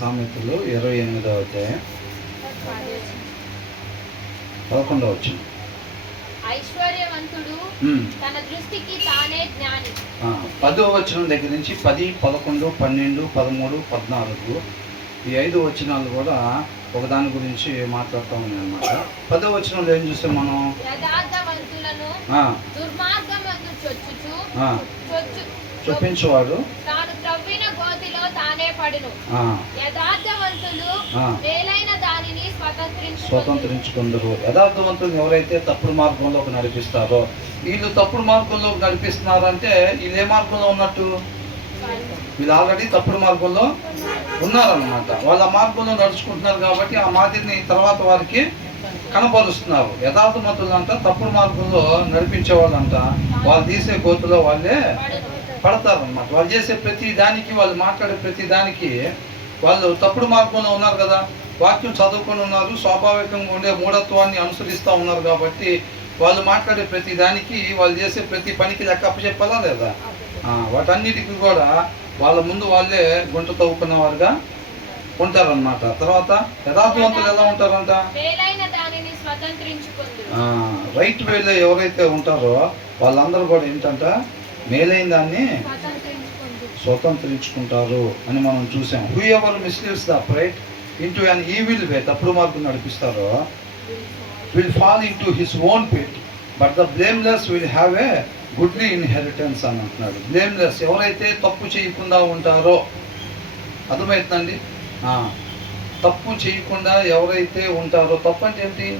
సామెతలు 28వ అధ్యాయం 11వ వచనం. ఐశ్వర్యవంతుడు తన దృష్టికి తానే జ్ఞాని. 10వ వచనం దగ్గర నుంచి 10, 11, 12, 13, 14 ఈ 5 వచనాలు కూడా ఒకదాని గురించి మాట్లాడుతూ ఉన్నాయి అన్నమాట. 10వ వచనంలో ఏం చూస్తే మనం యథార్థవంతులను దుర్మార్గమందు చొప్పించేవాడు తాను త్రవ్విన గోతిలో తానే పడును. యథార్థవంతులు మేలైన దానిని స్వతంత్రించుకుందరు. యథార్థవంతులు ఎవరైతే తప్పుడు మార్గంలోకి నడిపిస్తారో, వీళ్ళు తప్పుడు మార్గంలోకి నడిపిస్తున్నారంటే వీళ్ళు ఏ మార్గంలో ఉన్నట్టు? వీళ్ళు ఆల్రెడీ తప్పుడు మార్గంలో ఉన్నారన్నమాట. వాళ్ళ మార్గంలో నడుచుకుంటున్నారు కాబట్టి ఆ మాదిరిని తర్వాత వారికి కనపరుస్తున్నారు. యథార్థవంతులంట తప్పుడు మార్గంలో నడిపించే వాళ్ళంట వాళ్ళు తీసే గోతులో వాళ్ళే పడతారన్నమాట. వాళ్ళు చేసే ప్రతి దానికి, వాళ్ళు మాట్లాడే ప్రతి దానికి వాళ్ళు తప్పుడు మార్గంలో ఉన్నారు కదా. వాక్యం చదువుకొని ఉన్నారు, స్వాభావికంగా ఉండే మూఢత్వాన్ని అనుసరిస్తూ ఉన్నారు కాబట్టి వాళ్ళు మాట్లాడే ప్రతి దానికి, వాళ్ళు చేసే ప్రతి పనికి లెక్క అప్పచెప్పాలా లేదా? వాటన్నిటికీ కూడా వాళ్ళ ముందు వాళ్ళే గుంట తవ్వుకున్నవారుగా ఉంటారన్నమాట. తర్వాత యథార్థవంతులు ఎలా ఉంటారంట? రైట్ వేలో ఎవరైతే ఉంటారో వాళ్ళందరూ కూడా ఏంటంట? మేలైన దాన్ని స్వతంత్రించుకుంటారు అని మనం చూసాం. Whoever misleads the upright into an evil way, తప్పుడు మార్గం నడిపిస్తారో will fall into his own pit, but the blameless will have a goodly inheritance అని అంటున్నాడు. బ్లేమ్లెస్ ఎవరైతే తప్పు చేయకుండా ఉంటారో, అర్థమవుతుందండి? తప్పు చేయకుండా ఎవరైతే ఉంటారో, తప్పు అంటే ఏంటి?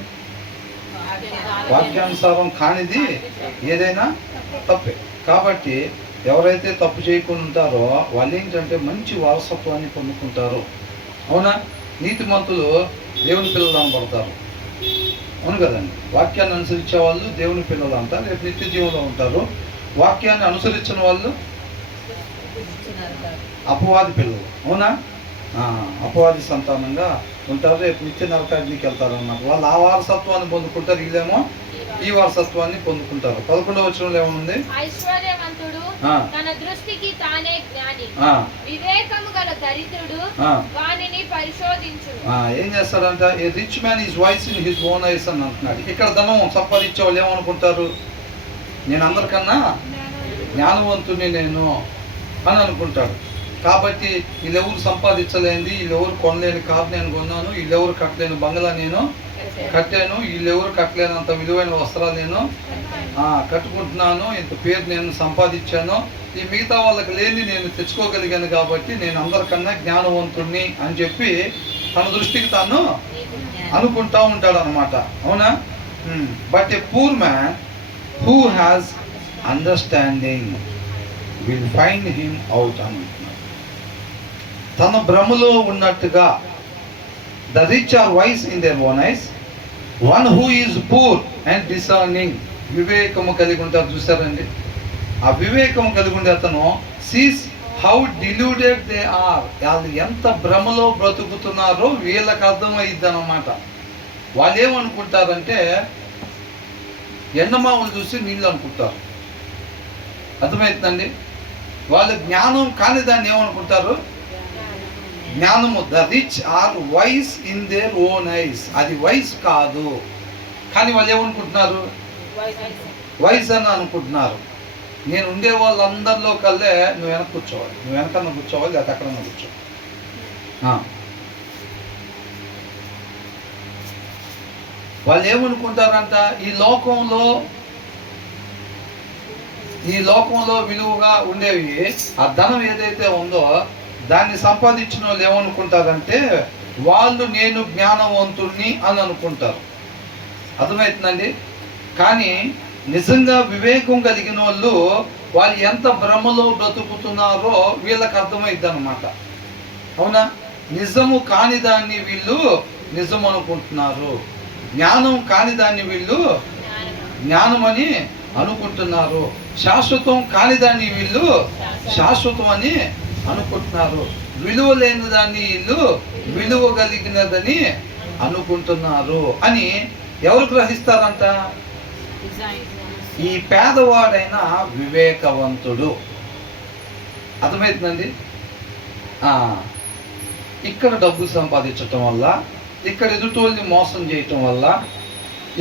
వాక్యానుసారం కానిది ఏదైనా తప్పే. కాబట్టి ఎవరైతే తప్పు చేయకుండా ఉంటారో వాళ్ళు ఏంటంటే మంచి వారసత్వాన్ని పొందుకుంటారు. అవునా? నీతిమంతులు దేవుని పిల్లలు అనబడతారు. అవును కదండి. వాక్యాన్ని అనుసరించే వాళ్ళు దేవుని పిల్లలు అంటారు, రేపు నిత్య జీవంలో ఉంటారు. వాక్యాన్ని అనుసరించిన వాళ్ళు అపవాది పిల్లలు. అవునా? అపవాది సంతానంగా ఉంటారు, రేపు నిత్య నరకాగ్నికి వెళ్తారు అన్నారు. వాళ్ళు ఆ వారసత్వాన్ని పొందుకుంటారు, వీళ్ళేమో ఈ వారసత్వాన్ని పొందుకుంటారు. 11వ వచనంలో ఏముంది? ఐశ్వర్యవంతుడు తన దృష్టికి తానే జ్ఞాని, వివేకము గల దరిద్రుడు వానిని పరిశోధించును. ఏం చేస్తాడంట? A rich man is wise in his own eyes అని అంటున్నాడు. ఇక్కడ ధనం సంపాదించే వాళ్ళు ఏమనుకుంటారు? నేను అందరికన్నా జ్ఞానవంతుని నేను అని అనుకుంటాడు. కాబట్టి వీళ్ళెవరు సంపాదించలేనిది, వీళ్ళెవరు కొనలేని కారు నేను కొన్నాను, వీళ్ళెవరు కట్టలేని బంగ్లా నేను కట్టాను, వీళ్ళెవరు కట్టలేనంత విలువైన వస్త్రాలు నేను కట్టుకుంటున్నాను, ఇంత పేరు నేను సంపాదించాను, ఈ మిగతా వాళ్ళకి లేని నేను తెచ్చుకోగలిగాను కాబట్టి నేను అందరికన్నా జ్ఞానవంతుణ్ణి అని చెప్పి తన దృష్టికి తాను అనుకుంటా ఉంటాడు అనమాట. అవునా? But a poor man who has understanding will find him out అని. తన భ్రమలో ఉన్నట్టుగా the rich are wise in their own eyes, one who is poor and discerning, వివేకము కలిగి ఉంటారు. చూసారండి? ఆ వివేకము కలిగి ఉండే అతను sees how deluded they are, వాళ్ళు ఎంత భ్రమలో బ్రతుకుతున్నారో వీళ్ళకి అర్థమైద్ది అన్నమాట. వాళ్ళు ఏమనుకుంటారంటే ఎండమావులు చూసి నీళ్ళు అనుకుంటారు. అర్థమవుతుందండి? వాళ్ళు జ్ఞానం కాని దాన్ని ఏమనుకుంటారు? జ్ఞానము. The rich are wise in their own eyes, అది వైస్ కాదు. కానీ వాళ్ళు ఏమనుకుంటున్నారు? వైస్ అని అనుకుంటున్నారు. నేను ఉండే వాళ్ళందరిలో కల్లే నువ్వు వెనక కూర్చోవాలి, నువ్వు వెనకన్నా కూర్చోవాలి, లేదా అక్కడన్నా కూర్చోవాలి. వాళ్ళు ఏమనుకుంటారంట? ఈ లోకంలో విలువగా ఉండేవి, ఆ ధనం ఏదైతే ఉందో దాన్ని సంపాదించిన వాళ్ళు ఏమనుకుంటారంటే వాళ్ళు నేను జ్ఞానవంతుణ్ణి అని అనుకుంటారు. అర్థమవుతుందండి? కానీ నిజంగా వివేకం కలిగిన వాళ్ళు ఎంత భ్రమలో బ్రతుకుతున్నారో వీళ్ళకి అర్థమైద్ది అన్నమాట. అవునా? నిజము కాని దాన్ని వీళ్ళు నిజం అనుకుంటున్నారు, జ్ఞానం కాని దాన్ని వీళ్ళు జ్ఞానమని అనుకుంటున్నారు, శాశ్వతం కాని దాన్ని వీళ్ళు శాశ్వతం అని అనుకుంటున్నారు, విలువ లేని దాన్ని వీళ్ళు విలువ కలిగినదని అనుకుంటున్నారు అని ఎవరు గ్రహిస్తారంట? ఈ పేదవాడైన వివేకవంతుడు. అర్థమవుతుందండి? ఇక్కడ డబ్బు సంపాదించటం వల్ల, ఇక్కడ ఎదుటోళ్ళని మోసం చేయటం వల్ల,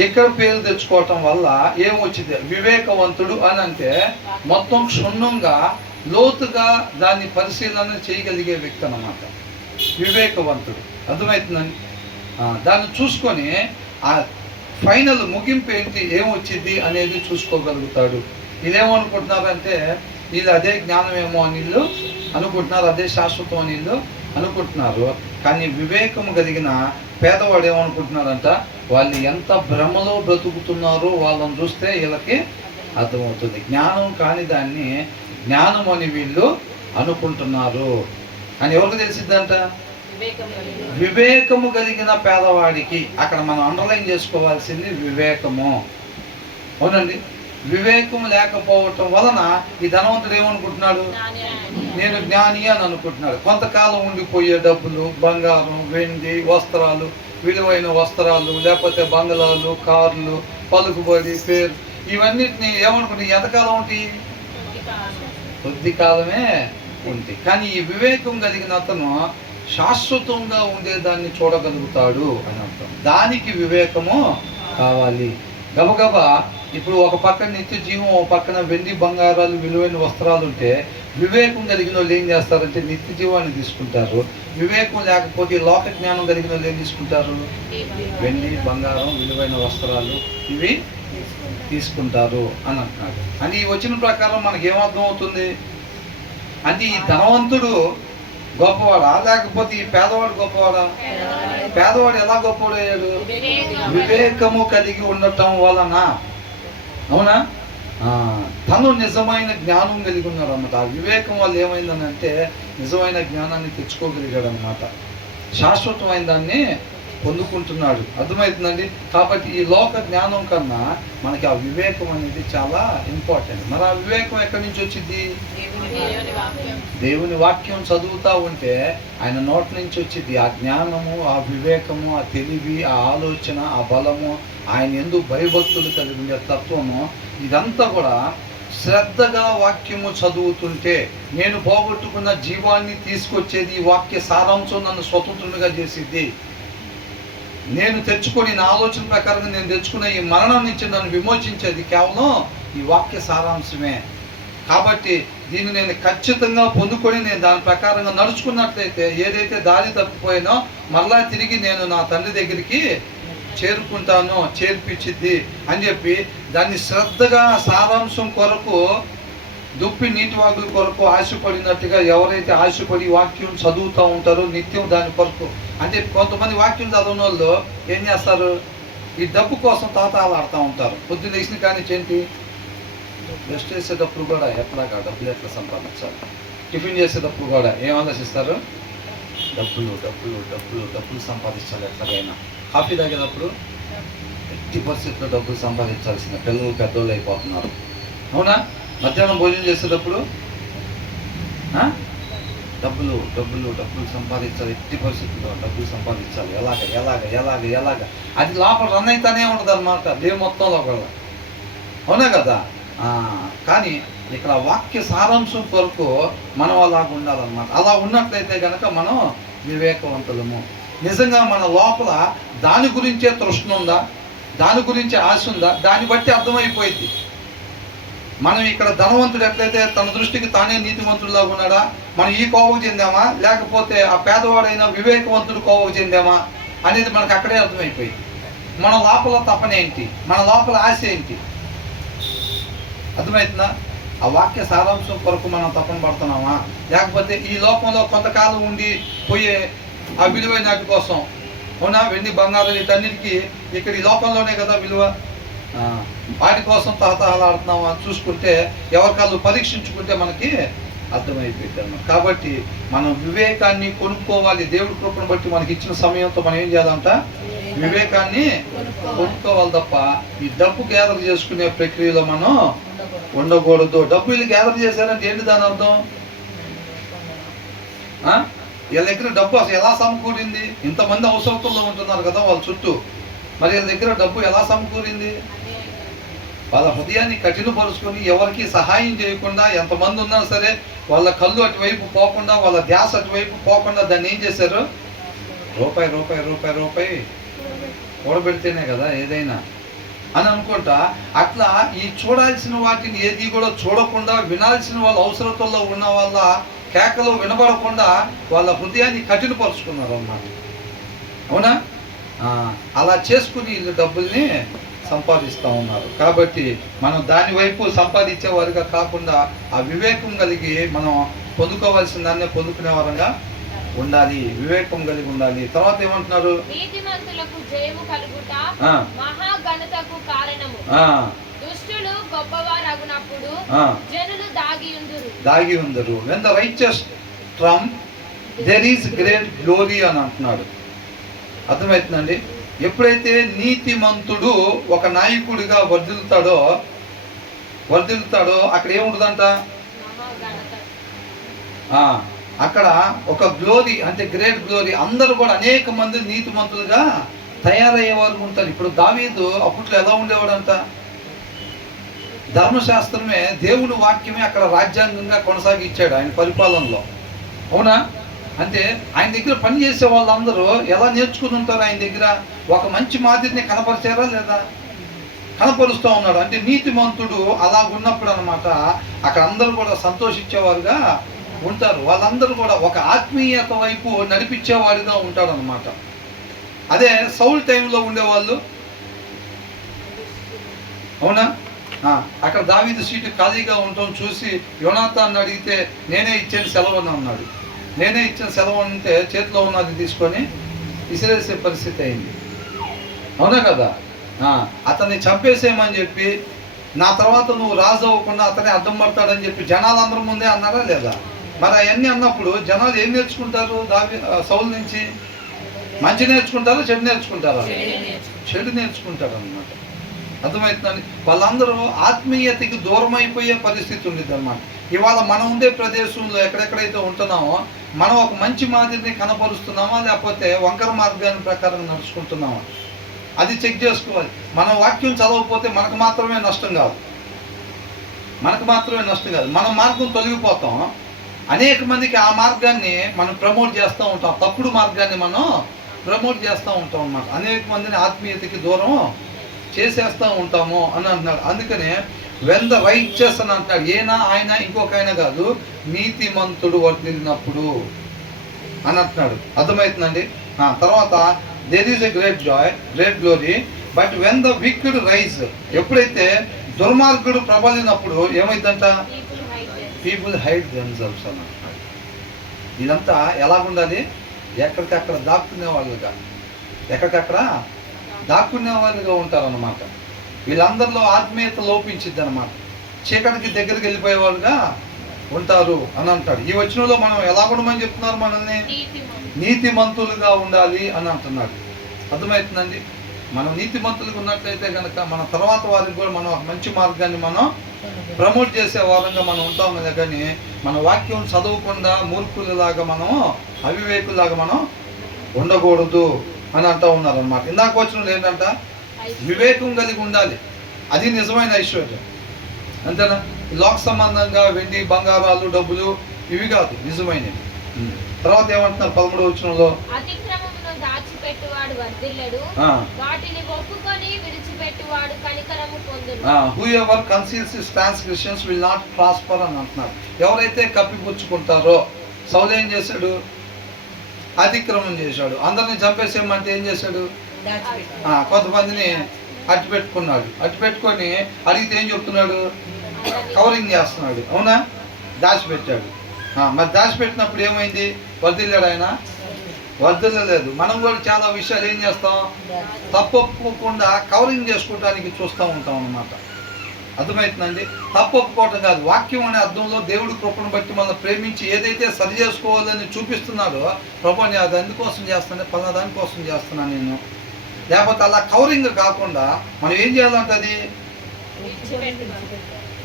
ఇక్కడ పేరు తెచ్చుకోవటం వల్ల ఏమొచ్చింది? వివేకవంతుడు అని అంటే మొత్తం క్షుణ్ణంగా లోతుగా దాన్ని పరిశీలన చేయగలిగే వ్యక్తి అన్నమాట వివేకవంతుడు. అర్థమవుతుందండి? దాన్ని చూసుకొని ఆ ఫైనల్ ముగింపు ఏంటి, ఏమొచ్చింది అనేది చూసుకోగలుగుతాడు. వీళ్ళేమనుకుంటున్నారంటే వీళ్ళు అదే జ్ఞానమేమో అని వీళ్ళు అనుకుంటున్నారు, అదే శాశ్వతం అని వీళ్ళు అనుకుంటున్నారు. కానీ వివేకము కలిగిన పేదవాడు ఏమనుకుంటున్నారంట, వాళ్ళు ఎంత భ్రమలో బ్రతుకుతున్నారో వాళ్ళని చూస్తే వీళ్ళకి అర్థమవుతుంది. జ్ఞానం కాని దాన్ని జ్ఞానం అని వీళ్ళు అనుకుంటున్నారు అని ఎవరికి తెలిసిద్దంట? వివేకము కలిగిన పేదవాడికి. అక్కడ మనం అండర్లైన్ చేసుకోవాల్సింది వివేకము. అవునండి, వివేకం లేకపోవటం వలన ఈ ధనవంతుడు ఏమనుకుంటున్నాడు? నేను జ్ఞాని అని అనుకుంటున్నాడు. కొంతకాలం ఉండిపోయే డబ్బులు, బంగారం, వెండి, వస్త్రాలు, విలువైన వస్త్రాలు, లేకపోతే బంగళాలు, కార్లు, పలుకుబడి, పేరు, ఇవన్నిటిని ఏమనుకుంటాయి? ఎంతకాలం ఉంటాయి? కొద్ది కాలమే ఉంది. కానీ ఈ వివేకం కలిగిన అతను శాశ్వతంగా ఉండేదాన్ని చూడగలుగుతాడు అని అర్థం. దానికి వివేకము కావాలి. గబగబా ఇప్పుడు ఒక పక్కన నిత్య జీవం, ఒక పక్కన వెండి బంగారాలు, విలువైన వస్త్రాలు ఉంటే వివేకం కలిగిన వాళ్ళు ఏం చేస్తారంటే నిత్య జీవాన్ని తీసుకుంటారు. వివేకం లేకపోతే లోక జ్ఞానం కలిగిన వాళ్ళు ఏం తీసుకుంటారు? వెండి బంగారం, విలువైన వస్త్రాలు ఇవి తీసుకుంటారు అని అంటున్నాడు. అని ఈ వచ్చిన ప్రకారం మనకి ఏమర్థం అవుతుంది అంటే ఈ ధనవంతుడు గొప్పవాడా లేకపోతే ఈ పేదవాడు గొప్పవాడా? పేదవాడు ఎలా గొప్పవాడు అయ్యాడు? వివేకము కలిగి ఉండటం వలన. అవునా? తను నిజమైన జ్ఞానం కలిగి ఉన్నాడు అన్నమాట. ఆ వివేకం వల్ల ఏమైందని అంటే నిజమైన జ్ఞానాన్ని తెచ్చుకోగలిగాడు అన్నమాట. శాశ్వతమైన దాన్ని పొందుకుంటున్నాడు. అర్థమవుతుందండి? కాబట్టి ఈ లోక జ్ఞానం కన్నా మనకి ఆ వివేకం అనేది చాలా ఇంపార్టెంట్. మరి ఆ వివేకం ఎక్కడి నుంచి వచ్చింది? దేవుని వాక్యం చదువుతూ ఉంటే ఆయన నోటి నుంచి వచ్చింది. ఆ జ్ఞానము, ఆ వివేకము, ఆ తెలివి, ఆ ఆలోచన, ఆ బలము, ఆయన ఎందుకు భయభక్తులు కలిగి ఉండే తత్వము, ఇదంతా కూడా శ్రద్ధగా వాక్యము చదువుతుంటే నేను పోగొట్టుకున్న జీవాన్ని తీసుకొచ్చేది ఈ వాక్య సారాంశం. నన్ను స్వతంత్రునిగా చేసిద్ది. నేను తెచ్చుకొని నా ఆలోచన ప్రకారంగా నేను తెచ్చుకున్న ఈ మరణం నుంచి నన్ను విమోచించేది కేవలం ఈ వాక్య సారాంశమే. కాబట్టి దీన్ని నేను ఖచ్చితంగా పొందుకొని నేను దాని ప్రకారంగా నడుచుకున్నట్లయితే ఏదైతే దారి తప్పిపోయినో మళ్ళా తిరిగి నేను నా తండ్రి దగ్గరికి చేరుకుంటాను, చేర్పించిద్ది అని చెప్పి దాన్ని శ్రద్ధగా సారాంశం కొరకు దుప్పి నీటి వాగుల కొరకు ఆశపడినట్టుగా ఎవరైతే ఆశపడి వాక్యం చదువుతూ ఉంటారో నిత్యం దాని కొరకు. అంటే కొంతమంది వాక్యం చదవని వాళ్ళు ఏం చేస్తారు? ఈ డబ్బు కోసం తాతాలాడుతూ ఉంటారు. పొద్దున్న లేచిన కానీ ఏంటి రెస్ట్ చేసేటప్పుడు కూడా ఎట్లాగా డబ్బులు ఎట్లా సంపాదించాలి, టిఫిన్ చేసేటప్పుడు కూడా ఏం ఆలోచిస్తారు? డబ్బులు డబ్బులు డబ్బులు డబ్బులు సంపాదించాలి ఎట్లాగైనా. కాఫీ తాగేటప్పుడు ఎట్టి పరిస్థితుల్లో డబ్బులు సంపాదించాల్సిన పిల్లలు పెద్దోళ్ళు అయిపోతున్నారు. అవునా? మధ్యాహ్నం భోజనం చేసేటప్పుడు డబ్బులు డబ్బులు డబ్బులు సంపాదించాలి, ఎట్టి పరిస్థితుల్లో డబ్బులు సంపాదించాలి, ఎలాగ ఎలాగ ఎలాగ ఎలాగ అది లోపల రన్ అవుతానే ఉండదు అన్నమాట దేవు మొత్తంలో కూడా. అవునా కదా? కానీ ఇక్కడ వాక్య సారాంశం కొరకు మనం అలాగ ఉండాలన్నమాట. అలా ఉన్నట్లయితే కనుక మనం వివేకవంతులము. నిజంగా మన లోపల దాని గురించే తృష్ణ ఉందా, దాని గురించి ఆశ ఉందా, దాన్ని బట్టి అర్థమైపోయింది. మనం ఇక్కడ ధనవంతుడు ఎట్లయితే తన దృష్టికి తానే నీతిమంతుడిలా ఉన్నాడా, మనం ఈ కోవకు చెందామా లేకపోతే ఆ పేదవాడైన వివేకవంతుడు కోవకు చెందామా అనేది మనకు అక్కడే అర్థమైపోయింది. మన లోపల తపన ఏంటి, మన లోపల ఆశ ఏంటి, అర్థమవుతుందా? ఆ వాక్య సారాంశం కొరకు మనం తపన పడుతున్నామా లేకపోతే ఈ లోకంలో కొంతకాలం ఉండి పోయే ఆ విలువైన వాటి కోసం? అవునా? వెండి బంగారం వీటన్నిటికీ ఇక్కడ ఈ లోకంలోనే కదా విలువ. వాటి కోసం తహతహలాడుతున్నామా చూసుకుంటే ఎవరికాళ్ళు పరీక్షించుకుంటే మనకి అర్థమైపోయింది అన్నమాట. కాబట్టి మనం వివేకాన్ని కొనుక్కోవాలి. దేవుడి కృపను బట్టి మనకి ఇచ్చిన సమయంతో మనం ఏం చేయాలంట? వివేకాన్ని కొనుక్కోవాలి తప్ప ఈ డబ్బు గ్యాదర్ చేసుకునే ప్రక్రియలో మనం ఉండకూడదు. డబ్బులు గ్యాదర్ చేశారంటే ఏంటి దాని అర్థం? వీళ్ళ దగ్గర డబ్బు అసలు ఎలా సమకూరింది? ఇంతమంది అవసరతల్లో ఉంటున్నారు కదా వాళ్ళ చుట్టూ, మరి వీళ్ళ దగ్గర డబ్బు ఎలా సమకూరింది? వాళ్ళ హృదయాన్ని కఠినపరుచుకొని ఎవరికి సహాయం చేయకుండా, ఎంతమంది ఉన్నా సరే వాళ్ళ కళ్ళు అటువైపు పోకుండా, వాళ్ళ ధ్యాస అటువైపు పోకుండా దాన్ని ఏం చేశారు? రూపాయి రూపాయి రూపాయి రూపాయి కూడబెడితేనే కదా ఏదైనా అని అనుకుంటా. అట్లా ఈ చూడాల్సిన వాటిని ఏది కూడా చూడకుండా, వినాల్సిన వాళ్ళ అవసరతల్లో ఉన్న వాళ్ళ కేకలు వినబడకుండా వాళ్ళ హృదయాన్ని కఠినపరుచుకున్నారు అన్నమాట. అవునా? అలా చేసుకుని వీళ్ళు డబ్బుల్ని సంపాదిస్తూ ఉన్నారు. కాబట్టి మనం దాని వైపు సంపాదించే వారిగా కాకుండా ఆ వివేకం కలిగి మనం పొందుకోవాల్సిన దాన్నే పొందుకునే వారంగా ఉండాలి, వివేకం కలిగి ఉండాలి. తర్వాత ఏమంటున్నారు? నీతిమంతులకు జయము కలుగుట మహాఘనతకు కారణము. దుష్టులు గొప్పవారగునప్పుడు జనులు దాగి ఉందరు. when the righteous trump there is great glory అని అంటున్నాడు. అర్థమవుతుందండి? ఎప్పుడైతే నీతిమంతుడు ఒక నాయకుడిగా వర్ధిల్లుతాడో అక్కడ ఏముంటుందంట? అక్కడ ఒక గ్లోరీ, అంటే గ్రేట్ గ్లోరీ. అందరూ కూడా అనేక మంది నీతిమంతులుగా తయారయ్యేవారు ఉంటారు. ఇప్పుడు దావీదు అప్పట్లో ఎలా ఉండేవాడంట? ధర్మశాస్త్రమే, దేవుని వాక్యమే అక్కడ రాజ్యాంగంగా కొనసాగించాడు ఆయన పరిపాలనలో. అవునా? అంటే ఆయన దగ్గర పనిచేసే వాళ్ళందరూ ఎలా నేర్చుకుని ఉంటారు? ఆయన దగ్గర ఒక మంచి మాదిరిని కనపరిచారా లేదా? కనపరుస్తూ ఉన్నాడు. అంటే నీతిమంతుడు అలా ఉన్నప్పుడు అన్నమాట అక్కడ అందరూ కూడా సంతోషించేవారుగా ఉంటారు. వాళ్ళందరూ కూడా ఒక ఆత్మీయత వైపు నడిపించేవాడిగా ఉంటాడు అనమాట. అదే సౌల్ టైంలో ఉండేవాళ్ళు. అవునా? అక్కడ దావీదు సీటు ఖాళీగా ఉండటం చూసి యోనాతాన్ని అడిగితే నేనే ఇచ్చాను సెలవు అని అన్నాడు. నేనే ఇచ్చిన సెలవు అంటే చేతిలో ఉన్నది తీసుకొని విసిరేసే పరిస్థితి అయింది. అవునా కదా? అతన్ని చంపేసేయమని చెప్పి, నా తర్వాత నువ్వు రాజు అవ్వకుండా అతనే అడ్డం పడతాడని చెప్పి జనాలందరి ముందే అన్నారా లేదా? మరి అవన్నీ అన్నప్పుడు జనాలు ఏం నేర్చుకుంటారు? సౌల్ నుంచి మంచి నేర్చుకుంటారా, చెడు నేర్చుకుంటారా? చెడు నేర్చుకుంటారు అన్నమాట. అర్థమవుతుందండి? వాళ్ళందరూ ఆత్మీయతకి దూరం అయిపోయే పరిస్థితి ఉండేది అన్నమాట. ఇవాళ మనం ఉండే ప్రదేశంలో ఎక్కడెక్కడైతే ఉంటున్నామో మనం ఒక మంచి మాదిరిని కనపరుస్తున్నామా, లేకపోతే వంకర మార్గాన్ని ప్రకారం నడుచుకుంటున్నామా? అది చెక్ చేసుకోవాలి. మన వాక్యం చదవకపోతే మనకు మాత్రమే నష్టం కాదు, మన మార్గం తొలగిపోతాం. అనేక మందికి ఆ మార్గాన్ని మనం ప్రమోట్ చేస్తూ ఉంటాం, తప్పుడు మార్గాన్ని మనం ప్రమోట్ చేస్తూ ఉంటాం అన్నమాట. అనేక మందిని ఆత్మీయతకి దూరం చేసేస్తూ ఉంటాము అని అంటున్నాడు. అందుకనే వెన్ ద రైచెస్ అని అంటున్నాడు. ఆయన ఇంకొక ఆయన కాదు, నీతిమంతుడు వర్ధిల్లినప్పుడు అని అంటున్నాడు. అర్థమవుతుందండి? తర్వాత there is a great joy, great glory, but when the wicked rise, ఎప్పుడైతే దుర్మార్గుడు ప్రబలినప్పుడు ఏమైందంట? పీపుల్ హైడ్ దెమ్సెల్వ్స్ అని అంటున్నాడు. ఇదంతా ఎలాగుండాలి? ఎక్కడికక్కడ దాక్కునే వాళ్ళుగా ఉంటారన్నమాట. వీళ్ళందరిలో ఆత్మీయత లోపించిద్ది అనమాట. చీకటికి దగ్గరికి వెళ్ళిపోయేవాళ్ళుగా ఉంటారు అని అంటాడు. ఈ వచనంలో మనం ఎలా ఉండమని చెప్తున్నారు? మనల్ని నీతిమంతులుగా ఉండాలి అని అంటున్నాడు. అర్థమవుతుందండి? మనం నీతిమంతులుగా ఉన్నట్లయితే కనుక మన తర్వాత వారికి కూడా మనం మంచి మార్గాన్ని మనం ప్రమోట్ చేసే వారంగా మనం ఉంటాం కదా. కానీ మన వాక్యం చదవకుండా మూర్ఖులలాగా మనం, అవివేకులాగా మనం ఉండకూడదు అని అంటూ ఉన్నారనమాట. ఇందాక వచ్చిన ఏంటంట? వివేకం కలిగి ఉండాలి. అది నిజమైన ఐశ్వర్యం. అంతేనా? లోక సంబంధంగా వెండి బంగారాలు డబ్బులు ఇవి కాదు నిజమైనవి. తర్వాత ఏమంటున్నారు 13వ వచనంలో? అతిక్రమమును దాచిపెట్టువాడు వర్ధిల్లడు, వాటిని ఒప్పుకొని విడిచిపెట్టువాడు కనికరము పొందును. whoever conceals his transgressions will not prosper అని అంటున్నారు. ఎవరైతే కప్పిపుచ్చుకుంటారో, సౌలు ఏం చేశాడు? అతిక్రమం చేశాడు. అందరిని చంపేసేయమంటే ఏం చేశాడు? కొంతమందిని అట్టి పెట్టుకొని అడిగితే ఏం చెప్తున్నాడు? కవరింగ్ చేస్తున్నాడు. అవునా? దాచిపెట్టాడు. మరి దాచిపెట్టినప్పుడు ఏమైంది? వర్ధిల్లాడు ఆయన? వర్ధిల్లలేదు. మనం కూడా చాలా విషయాలు ఏం చేస్తాం? తప్పొప్పుకోకుండా కవరింగ్ చేసుకోవడానికి చూస్తూ ఉంటాం అన్నమాట. అర్థమవుతుందండి? తప్పొప్పుకోవటం కాదు, వాక్యం అనే అర్థంలో దేవుడి కృపను బట్టి మనం ప్రేమించి ఏదైతే సరి చేసుకోవాలని చూపిస్తున్నాడో, ప్రభు నేను అది అందుకోసం చేస్తాను, పలానా దానికోసం చేస్తున్నాను నేను, లేకపోతే అలా కవరింగ్ కాకుండా మనం ఏం చేయాలంటే అది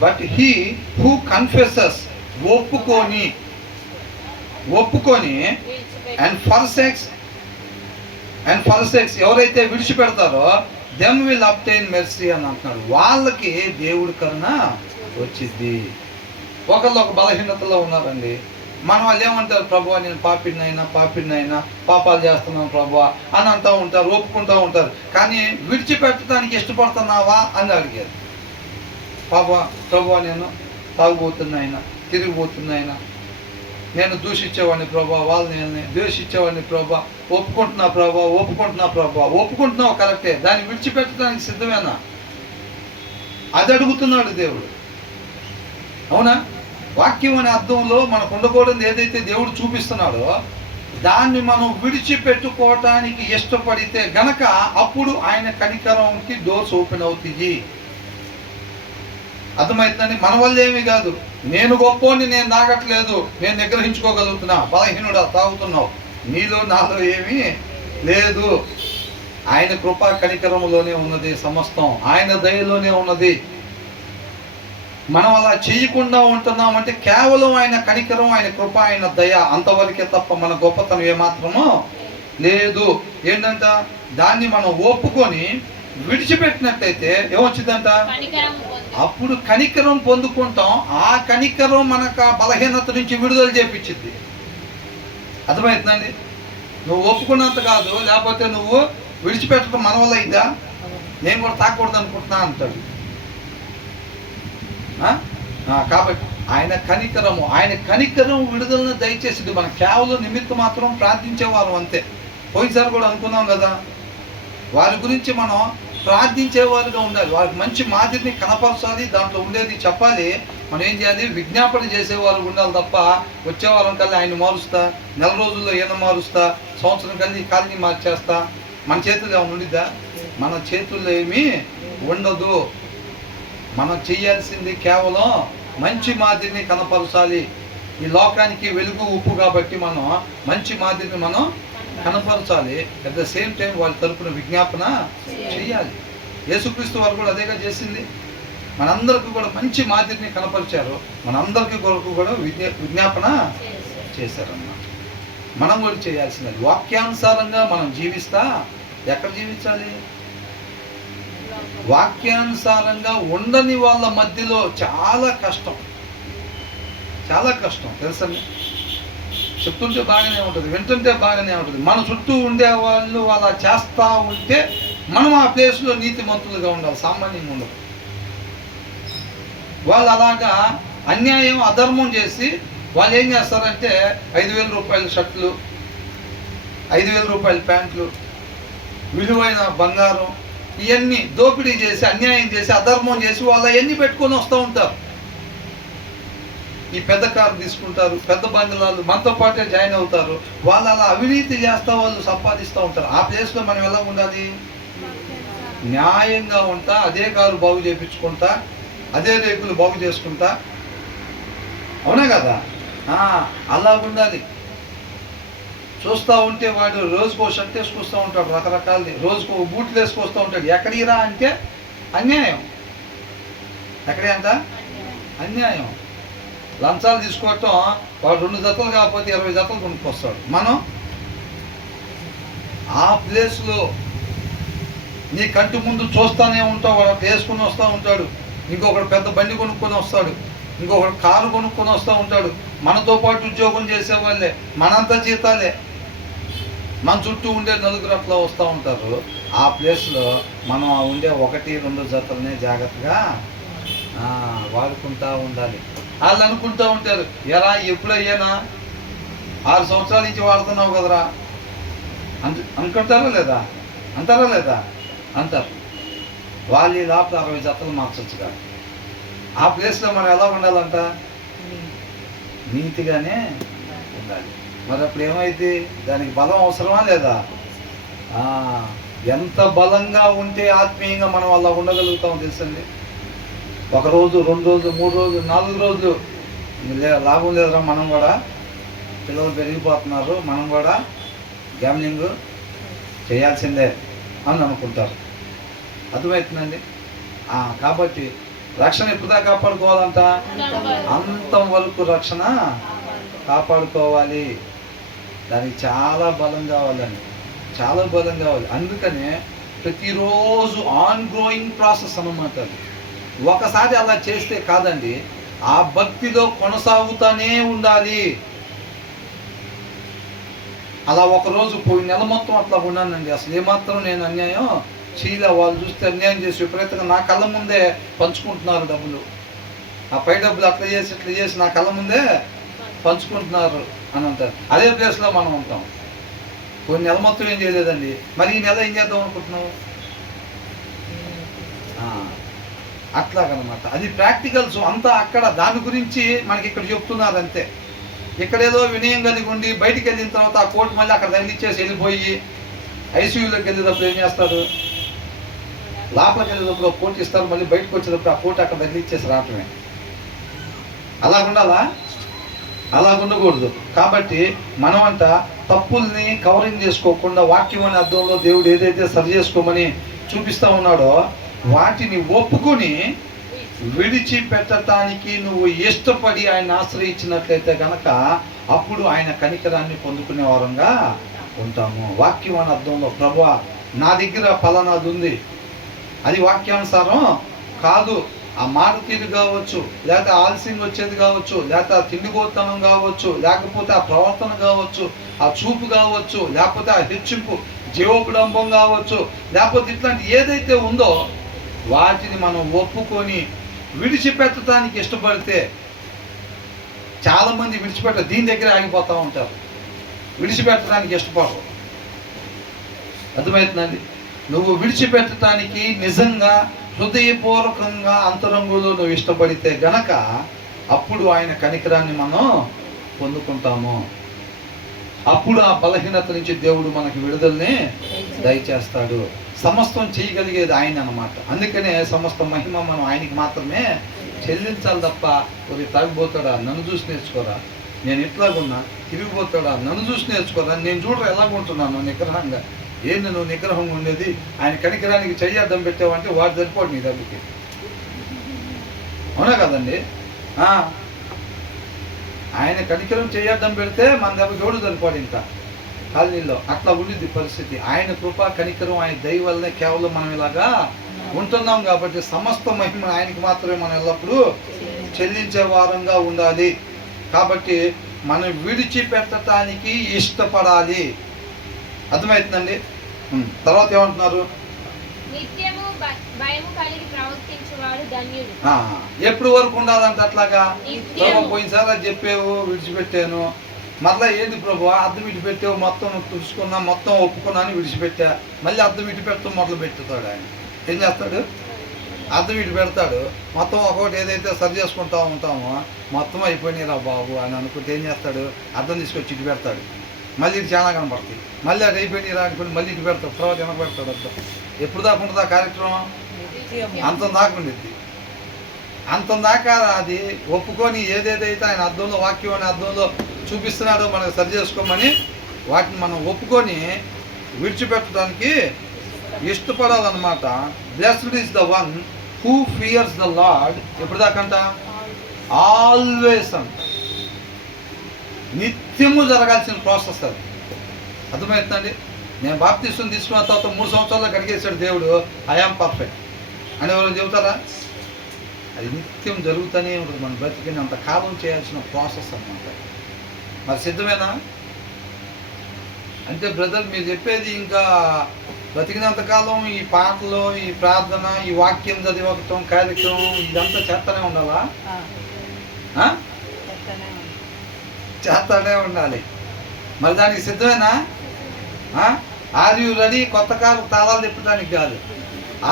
బట్ హీ హూ కన్ఫెసెస్, ఒప్పుకొని అండ్ ఫర్ సెక్స్ ఎవరైతే విడిచిపెడతారో దెమ్ విల్ అబ్టైన్ మెర్సీ అని అంటున్నాడు. వాళ్ళకి దేవుడి కరుణ వచ్చింది. ఒకళ్ళు ఒక బలహీనతలో ఉన్నారండి. మన వాళ్ళు ఏమంటారు, ప్రభువా నేను పాపినైనా పాపాలు చేస్తున్నాను ప్రభువా అని అంటూ ఉంటారు, ఒప్పుకుంటూ ఉంటారు. కానీ విడిచిపెట్టడానికి ఇష్టపడుతున్నావా అని అడిగారు. ప్రభువా నేను తాగుబోతున్నాయినా, తిరిగిపోతున్నాయినా, నేను దూషించేవాడిని ప్రభా, వాళ్ళని ద్వేషించేవాడిని ప్రభా, ఒప్పుకుంటున్నావు కరెక్టే, దాన్ని విడిచిపెట్టడానికి సిద్ధమేనా? అది అడుగుతున్నాడు దేవుడు. అవునా? వాక్యం అనే అర్థంలో మనకు ఉండకూడదు ఏదైతే దేవుడు చూపిస్తున్నాడో దాన్ని మనం విడిచిపెట్టుకోవటానికి ఇష్టపడితే గనక అప్పుడు ఆయన కనికరంకి డోర్స్ ఓపెన్ అవుతాయి. అర్థమవుతుందని? మన వల్ల ఏమీ కాదు. నేను గొప్పోని, నేను తాగట్లేదు, నేను నిగ్రహించుకోగలుగుతున్నా, బలహీనుడా తాగుతున్నావు, నీలో నాలో ఏమీ లేదు. ఆయన కృపా కనికరములోనే ఉన్నది సమస్తం, ఆయన దయలోనే ఉన్నది. మనం అలా చేయకుండా ఉంటున్నామంటే కేవలం ఆయన కనికరం, ఆయన కృప, ఆయన దయ అంతవరకే తప్ప మన గొప్పతనం ఏమాత్రమో లేదు. ఏంటంట? దాన్ని మనం ఒప్పుకొని విడిచిపెట్టినట్టయితే ఏమొచ్చిందంట? అప్పుడు కనికరం పొందుకుంటాం. ఆ కనికరం మనకు ఆ బలహీనత నుంచి విడుదల చేపించింది. అర్థమవుతుందండి? నువ్వు ఒప్పుకున్నంత కాదు, లేకపోతే నువ్వు విడిచిపెట్టడం మన వల్ల అయిందా? నేను కూడా తాకూడదు అనుకుంటున్నా అంటాడు. కాబట్టి ఆయన కనికరం విడుదలను దయచేసింది. మన కేవలం నిమిత్తం మాత్రం ప్రార్థించేవారు అంతే. పోయినసారి కూడా అనుకున్నాం కదా, వారి గురించి మనం ప్రార్థించేవారుగా ఉండాలి, వారికి మంచి మాదిరిని కనపరచాలి, దాంట్లో ఉండేది చెప్పాలి. మనం ఏం చేయాలి? విజ్ఞాపన చేసేవారు ఉండాలి తప్ప వచ్చేవారం కల్లా ఆయన మారుస్తా, నెల రోజుల్లో ఈయన మారుస్తా, సంవత్సరం కల్లా ఈ కాలనీ మార్చేస్తా, మన చేతుల్లో ఏమైనా ఉండిద్దా? మన చేతుల్లో ఏమీ ఉండదు. మనం చేయాల్సింది కేవలం మంచి మాదిరిని కనపరచాలి. ఈ లోకానికి వెలుగు ఉప్పు కాబట్టి మనం మంచి మాదిరిని మనం కనపరచాలి. అట్ ద సేమ్ టైం వాళ్ళ తరపున విజ్ఞాపన చేయాలి. యేసుక్రీస్తు వారు కూడా అదేగా చేసింది. మనందరికీ కూడా మంచి మాదిరిని కనపరిచారు, మనందరికీ కొరకు కూడా విజ్ఞాపన చేశారన్నమాట. మనం కూడా చేయాల్సినది వాక్యానుసారంగా మనం జీవిస్తా. ఎక్కడ జీవించాలి? వాక్యానుసారంగా ఉండని వాళ్ళ మధ్యలో చాలా కష్టం తెలుసండి. చెప్తుంటే బాగానే ఉంటుంది, వింటుంటే బాగానే ఉంటుంది. మన చుట్టూ ఉండే వాళ్ళు అలా చేస్తూ ఉంటే మనం ఆ ప్లేస్లో నీతిమంతులుగా ఉండాలి, సామాన్యంగా ఉండదు. వాళ్ళు అలాగా అన్యాయం అధర్మం చేసి వాళ్ళు ఏం చేస్తారంటే 5,000 రూపాయల షర్ట్లు, 5,000 రూపాయల ప్యాంట్లు, విలువైన బంగారం, ఇవన్నీ దోపిడీ చేసి అన్యాయం చేసి అధర్మం చేసి వాళ్ళు అవన్నీ పెట్టుకొని వస్తూ ఉంటారు. ఈ పెద్ద కారు తీసుకుంటారు, పెద్ద బంగ్లాలు, మనతో పాటే జాయిన్ అవుతారు. వాళ్ళు అలా అవినీతి చేస్తూ వాళ్ళు సంపాదిస్తూ ఉంటారు. ఆ ప్లేస్లో మనం ఎలా ఉండాలి? న్యాయంగా ఉంటా, అదే కారు బాగు చేయించుకుంటా, అదే రేకులు బాగు చేసుకుంటా. అవునా కదా? అలా ఉండాలి. చూస్తూ ఉంటే వాడు రోజుకో షర్ట్ వేసుకొస్తూ ఉంటాడు, రకరకాలది, రోజుకో బూట్లు వేసుకొస్తూ ఉంటాడు. ఎక్కడిరా అంటే అన్యాయం. ఎక్కడే అంట అన్యాయం. లంచాలు తీసుకోవటం, వాడు 2 జతలు కాకపోతే 20 జతలు కొనుక్కొస్తాడు. మనం ఆ ప్లేస్లో నీ కంటి ముందు చూస్తూనే ఉంటావు, వాడు అట్లా వేసుకొని వస్తూ ఉంటాడు. ఇంకొకడు పెద్ద బండి కొనుక్కొని వస్తాడు, ఇంకొకడు కారు కొనుక్కొని వస్తూ ఉంటాడు. మనతో పాటు ఉద్యోగం చేసేవాళ్ళే, మనంతా జీతాలే, మన చుట్టూ ఉండే నలుగురు అట్లా వస్తూ ఉంటారు. ఆ ప్లేస్లో మనం ఉండే 1-2 జతలనే జాగ్రత్తగా వాడుకుంటూ ఉండాలి. వాళ్ళు అనుకుంటూ ఉంటారు, ఎరా ఎప్పుడయ్యానా 6 సంవత్సరాల నుంచి వాడుతున్నావు కదరా అంటారా లేదా అంటారు. వాళ్ళు లోపల 60 జతలు మార్చొచ్చు కాదు. ఆ ప్లేస్లో మనం ఎలా ఉండాలంట? నీతిగానే ఉండాలి. మరి అప్పుడు ఏమైంది? దానికి బలం అవసరమా లేదా? ఎంత బలంగా ఉంటే ఆత్మీయంగా మనం అలా ఉండగలుగుతాం తెలుసండి. 1 రోజు, 2 రోజులు, 3 రోజులు, 4 రోజులు లాభం లేదురా, మనం కూడా పిల్లలు పెరిగిపోతున్నారు, మనం కూడా గ్యామ్లింగ్ చేయాల్సిందే అని అనుకుంటారు. అర్థమవుతుందండి? కాబట్టి రక్షణ ఎప్పుడుదా కాపాడుకోవాలంట? అంతం వరకు రక్షణ కాపాడుకోవాలి. దానికి చాలా బలం కావాలండి, చాలా బలం కావాలి. అందుకనే ప్రతిరోజు ఆన్ గ్రోయింగ్ ప్రాసెస్ అన్నమాట. అది ఒకసారి అలా చేస్తే కాదండి, ఆ భక్తిలో కొనసాగుతూనే ఉండాలి. అలా ఒకరోజు పోయి నెల మొత్తం అట్లా ఉన్నానండి. అసలు ఏమాత్రం నేను అన్యాయం చేయలే. వాళ్ళు చూస్తే అన్యాయం చేసి విపరీతంగా నా కళ్ళ ముందే పంచుకుంటున్నారు డబ్బులు. ఆ పై డబ్బులు అట్లా చేసి ఇట్లా చేసి నా కళ్ళ ముందే పంచుకుంటున్నారు అని అంటారు. అదే ప్లేస్లో మనం ఉంటాం. కొన్ని నెల మొత్తం ఏం చేయలేదండి, మరి ఈ నెల ఏం చేద్దాం అనుకుంటున్నావు? అట్లాగనమాట. అది ప్రాక్టికల్స్ అంతా అక్కడ. దాని గురించి మనకి ఇక్కడ చెప్తున్నారు అంతే. ఇక్కడేదో వినయం కలిగి ఉండి బయటికి వెళ్ళిన తర్వాత ఆ కోర్టు మళ్ళీ అక్కడ తగిలిచ్చేసి వెళ్ళిపోయి ఐసీయూలోకి వెళ్ళేటప్పుడు ఏం చేస్తారు? లోపలికి వెళ్ళేటప్పుడు ఒక కోర్టు ఇస్తారు, మళ్ళీ బయటకు వచ్చేటప్పుడు ఆ కోర్టు అక్కడ తగిలిచ్చేసి రావటమే. అలా ఉండాలా? అలా ఉండకూడదు. కాబట్టి మనమంట తప్పుల్ని కవరింగ్ చేసుకోకుండా వాక్యం అనే అర్థంలో దేవుడు ఏదైతే సరి చేసుకోమని చూపిస్తా ఉన్నాడో వాటిని ఒప్పుకొని విడిచిపెట్టడానికి నువ్వు ఇష్టపడి ఆయన ఆశ్రయించినట్లయితే కనుక అప్పుడు ఆయన కనికరాన్ని పొందుకునే వారంగా ఉంటాము. వాక్యం అనే అర్థంలో ప్రభువా నా దగ్గర ఫలానాది ఉంది, అది వాక్యానుసారం కాదు. ఆ మాట తీరు కావచ్చు, లేకపోతే ఆలస్యంగా వచ్చేది కావచ్చు, లేకపోతే ఆ తిండిపోతనం కావచ్చు, లేకపోతే ఆ ప్రవర్తన కావచ్చు, ఆ చూపు కావచ్చు, లేకపోతే ఆ హెచ్చింపు జీవోకుడంబం కావచ్చు, లేకపోతే ఇట్లాంటి ఏదైతే ఉందో వాటిని మనం ఒప్పుకొని విడిచిపెట్టడానికి ఇష్టపడితే, చాలామంది దీని దగ్గర ఆగిపోతూ ఉంటారు, విడిచిపెట్టడానికి ఇష్టపడరు. అర్థమవుతుందండి? నువ్వు విడిచిపెట్టడానికి నిజంగా హృదయపూర్వకంగా అంతరంగంలో నువ్వు ఇష్టపడితే గనక అప్పుడు ఆయన కనికరాన్ని మనం పొందుకుంటాము. అప్పుడు ఆ బలహీనత నుంచి దేవుడు మనకి విడుదలని దయచేస్తాడు. సమస్తం చేయగలిగేది ఆయన అన్నమాట. అందుకనే సమస్త మహిమ మనం ఆయనకి మాత్రమే చెల్లించాలి తప్ప ఒక తాగిపోతాడా నన్ను చూసి నేర్చుకోరా, నేను ఇట్లాగున్నా తిరిగిపోతాడా నన్ను చూసి నేర్చుకోరా, నేను చూడరా ఎలాగుంటున్నాను నిగ్రహంగా, ఏంది నువ్వు నిగ్రహంగా ఉండేది, ఆయన కనికరానికి చెయ్యి అడ్డం పెట్టావంటే వాడు సరిపోడు నీ దెబ్బకి. అవునా కదండి? ఆయన కనికరం చెయ్యి అడ్డం పెడితే మన దెబ్బకి ఎవడు సరిపోడు ఇంకా కాలనీలో. అట్లా ఉండిద్ది పరిస్థితి. ఆయన కృప కనికరం ఆయన దయ వల్లనే కేవలం మనం ఇలాగా ఉంటున్నాం. కాబట్టి సమస్త మహిమ ఆయనకి మాత్రమే మనం ఎల్లప్పుడూ చెల్లించే వారంగా ఉండాలి. కాబట్టి మనం విడిచిపెట్టడానికి ఇష్టపడాలి. అర్థమవుతుందండి? తర్వాత ఏమంటున్నారు? ఎప్పుడు వరకు ఉండాలంటే అట్లాగా? పోయినసారి అది చెప్పావు విడిచిపెట్టాను, మళ్ళీ ఏంటి ప్రభు అర్థం విడిచిపెట్టావు, మొత్తం తుడుచుకున్నా మొత్తం ఒప్పుకున్నాను విడిచిపెట్టా, మళ్ళీ అర్థం విడిచిపెడతాం మొదలు పెట్టుతాడు. ఆయన ఏం చేస్తాడు? అర్థం ఇటు పెడతాడు. మొత్తం ఒకటి ఏదైతే సరి చేసుకుంటూ ఉంటామో మొత్తం అయిపోయినాయిరా బాబు అని అనుకుంటే ఏం చేస్తాడు? అర్థం తీసుకొచ్చి ఇటు పెడతాడు. మళ్ళీ ఇటు చాలా కనపడుతుంది. మళ్ళీ అది అయిపోయినాయిరా అనుకుని మళ్ళీ ఇటు పెడతాడు. తర్వాత వెనక పెడతాడు. అర్థం ఎప్పుడు దాకా ఉంటుంది ఆ కార్యక్రమం? అంతం దాకా ఉండిద్ది. అంతం దాకా అది ఒప్పుకొని ఏదేదైతే ఆయన అర్థంలో వాక్యం అనే అర్థంలో చూపిస్తున్నాడో మనకు సరి చేసుకోమని వాటిని మనం ఒప్పుకొని విడిచిపెట్టడానికి ఇష్టపడాలన్నమాట. Blessed is the one who fears the Lord. ఎప్పుడు దాకంట? ఆల్వేస్ అంట. నిత్యము జరగాల్సిన ప్రాసెస్ అది. అర్థమవుతుందండి? నేను బాప్తిస్వం తీసుకున్న తర్వాత 3 సంవత్సరాల్లో కడిగేశాడు దేవుడు, ఐఆమ్ పర్ఫెక్ట్ అని ఎవరు చెబుతారా? అది నిత్యం జరుగుతూనే ఉంటుంది. మనం బ్రతికినంత కాలం చేయాల్సిన ప్రాసెస్ అన్నమాట. మరి సిద్ధమేనా? అంటే బ్రదర్ మీరు చెప్పేది ఇంకా బ్రతికినంత కాలం ఈ పాటలు, ఈ ప్రార్థన, ఈ వాక్యం చదివటం కార్యక్రమం ఇదంతా చేస్తూనే ఉండాలా? చేస్తూనే ఉండాలి. మరి దానికి సిద్ధమేనా? Are you ready? కొత్త కారు తాళాలు తిప్పడానికి కాదు.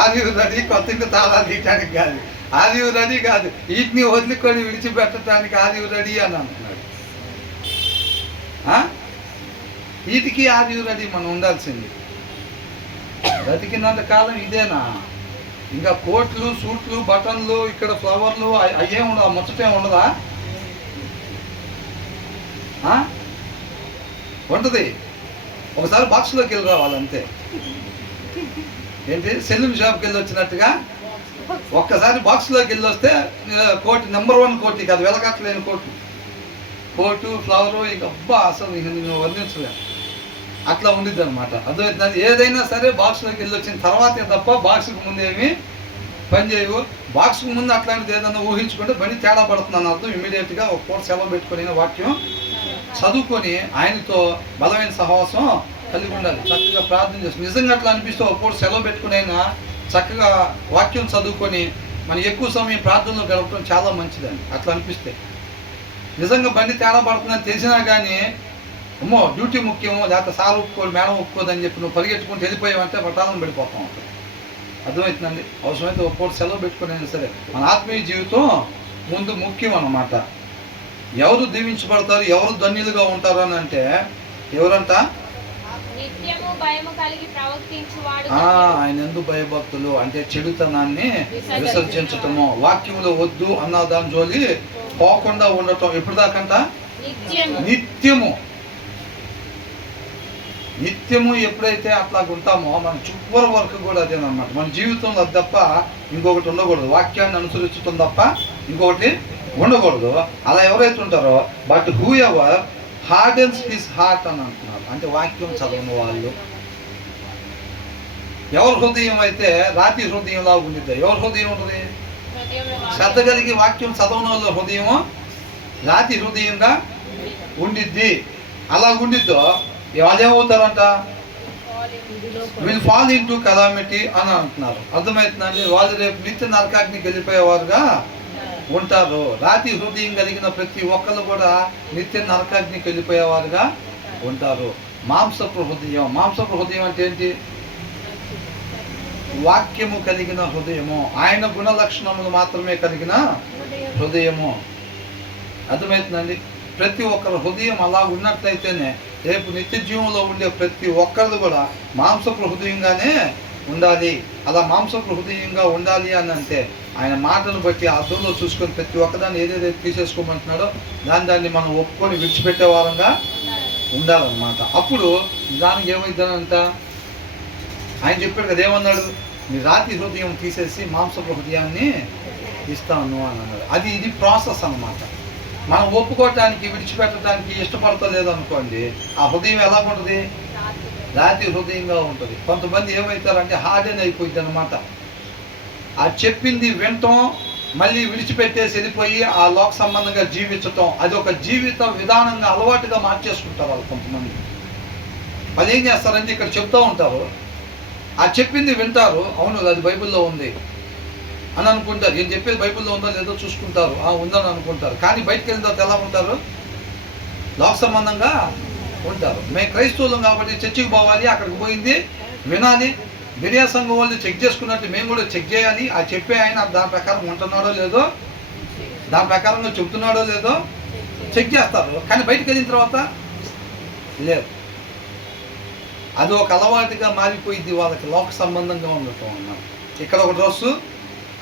Are you ready? కొత్త ఇంటి తాళాలు తీయటానికి కాదు. ఆర్ యు రెడీ కాదు, వీటిని వదిలికొని విడిచిపెట్టడానికి ఆర్ యు రెడీ అని అంటున్నాడు. వీటికి ఆర్ యు రెడీ మనం ఉండాల్సింది. బ్రతికినంత కాలం ఇదేనా? ఇంకా కోట్లు, సూట్లు, బటన్లు, ఇక్కడ ఫ్లవర్లు అయ్యే ఉండదా? ముచ్చటే ఉండదా? ఉంటుంది. ఒకసారి బాక్స్లోకి వెళ్ళి రావాలంతే. ఏంటి సెల్లున్ షాప్కి వెళ్ళి వచ్చినట్టుగా ఒక్కసారి బాక్స్లోకి వెళ్ళి వస్తే కోటి, నెంబర్ 1 కోటి కాదు, వెలకట్లేని కోటు, ఫ్లవరు, ఇక అబ్బా అసలు నేను వర్ణించలేను. అట్లా ఉండిద్ది అనమాట. అర్థమవుతుంది. ఏదైనా సరే బాక్స్లోకి వెళ్ళి వచ్చిన తర్వాతే తప్ప బాక్స్కి ముందేమి పని చేయవు. బాక్స్కి ముందు అట్లాంటిది ఏదైనా ఊహించుకుంటే బండి తేడా పడుతుందని అర్థం. ఇమీడియట్గా ఒక పూట సెలవు పెట్టుకొని వాక్యం చదువుకొని ఆయనతో బలమైన సహవాసం కలిగి ఉండాలి. చక్కగా ప్రార్థన చేస్తుంది. నిజంగా అట్లా అనిపిస్తే ఒక పూట సెలవు పెట్టుకుని అయినా చక్కగా వాక్యం చదువుకొని మనం ఎక్కువ సమయం ప్రార్థనలో గడపడం చాలా మంచిదండి. అట్లా అనిపిస్తే నిజంగా బండి తేడా పడుతుందని తెలిసినా కానీ అమ్మో డ్యూటీ ముఖ్యమో లేకపోతే సార్ ఒప్పుకోదు మేడం ఒప్పుకోదని చెప్పి నువ్వు పరిగెట్టుకుంటూ వెళ్ళిపోయావంటే పట్టాలను పడిపోతాం ఉంటుంది. అర్థమవుతుందండి. అవసరమైతే ఒక పూట సెలవు పెట్టుకునే సరే మన ఆత్మీయ జీవితం ముందు ముఖ్యం అన్నమాట. ఎవరు దీవించబడతారు, ఎవరు ధన్యులుగా ఉంటారు అని అంటే ఎవరంట? ఆయన ఎందుకు భయభక్తులు అంటే చెడుతనాన్ని విసర్జించటము, వాక్యంలో వద్దు అన్న దాని జోలి పోకుండా ఉండటం. ఎప్పుడు దాకంట? నిత్యము ఎప్పుడైతే అట్లా ఉంటామో మన చివరి వరకు కూడా అదేనమాట. మన జీవితంలో అది తప్ప ఇంకొకటి ఉండకూడదు. వాక్యాన్ని అనుసరించడం తప్ప ఇంకొకటి ఉండకూడదు. అలా ఎవరైతే ఉంటారో but who ever hardness his heart అని అంటున్నారు. అంటే వాక్యం చదవని వాళ్ళు. ఎవరి హృదయం అయితే రాతి హృదయంలా ఉండిద్ది. ఎవరి హృదయం ఉంటుంది? శ్రద్ధ కలిగి వాక్యం చదవని వాళ్ళ హృదయం రాతి హృదయంగా ఉండిద్ది. అలా ఉండిద్దో వాళ్ళు ఏమవుతారంట? Will fall into calamity అని అంటున్నారు. అర్థమవుతుందండి. వాళ్ళు రేపు నిత్య నరకాగ్నికి వెళ్ళిపోయేవారుగా ఉంటారు. రాతి హృదయం కలిగిన ప్రతి ఒక్కరు కూడా నిత్య నరకాగ్నికి వెళ్ళిపోయేవారుగా ఉంటారు. మాంసపు హృదయం అంటే ఏంటి? వాక్యము కలిగిన హృదయము, ఆయన గుణ లక్షణములు మాత్రమే కలిగిన హృదయము. అర్థమవుతుందండి. ప్రతి ఒక్కరి హృదయం అలా ఉన్నట్లయితేనే రేపు నిత్య జీవంలో ఉండే ప్రతి ఒక్కరిది కూడా మాంసపు హృదయంగానే ఉండాలి. అలా మాంసపు హృదయంగా ఉండాలి అని అంటే ఆయన మాటను బట్టి అర్థంలో చూసుకొని ప్రతి ఒక్కదాన్ని ఏదైతే తీసేసుకోమంటున్నాడో దాన్ని మనం ఒప్పుకొని విడిచిపెట్టే వారంగా ఉండాలన్నమాట. అప్పుడు దానికి ఏమైందనంట? ఆయన చెప్పాడు కదా, ఏమన్నాడు? నీ రాతి హృదయం తీసేసి మాంసపు హృదయాన్ని ఇస్తాను అని అన్నాడు. ఇది ప్రాసెస్ అన్నమాట. మనం ఒప్పుకోవటానికి విడిచిపెట్టడానికి ఇష్టపడతలేదు అనుకోండి, ఆ హృదయం ఎలా ఉంటుంది? రాతి హృదయంగా ఉంటుంది. కొంతమంది ఏమవుతారంటే హార్డెన్ అయిపోయింది అనమాట. ఆ చెప్పింది వినటం మళ్ళీ విడిచిపెట్టేసి వెళ్ళిపోయి ఆ లోక సంబంధంగా జీవించటం, అది ఒక జీవిత విధానంగా అలవాటుగా మార్చేసుకుంటారు వాళ్ళు. కొంతమంది వాళ్ళు ఏం చేస్తారంటే ఇక్కడ చెప్తూ ఉంటారు, ఆ చెప్పింది వింటారు, అవును అది బైబిల్లో ఉంది అని అనుకుంటారు. ఏం చెప్పేది బైబిల్లో ఉందో లేదో చూసుకుంటారు, ఉందని అనుకుంటారు. కానీ బయటకు వెళ్ళిన తర్వాత ఎలా ఉంటారు? లోక సంబంధంగా ఉంటారు. మేము క్రైస్తవులం కాబట్టి చర్చికి పోవాలి, అక్కడికి పోయింది వినాలి, బిర్యా సంఘం వాళ్ళు చెక్ చేసుకున్నట్టు మేము కూడా చెక్ చేయాలి. ఆ చెప్పే ఆయన దాని ప్రకారం ఉంటున్నాడో లేదో, దాని ప్రకారంగా చెప్తున్నాడో లేదో చెక్ చేస్తారు. కానీ బయటకు వెళ్ళిన తర్వాత లేదు. అది ఒక అలవాటుగా మారిపోయింది వాళ్ళకి, లోక సంబంధంగా ఉండటం అన్నమాట. ఇక్కడ ఒక డ్రెస్సు,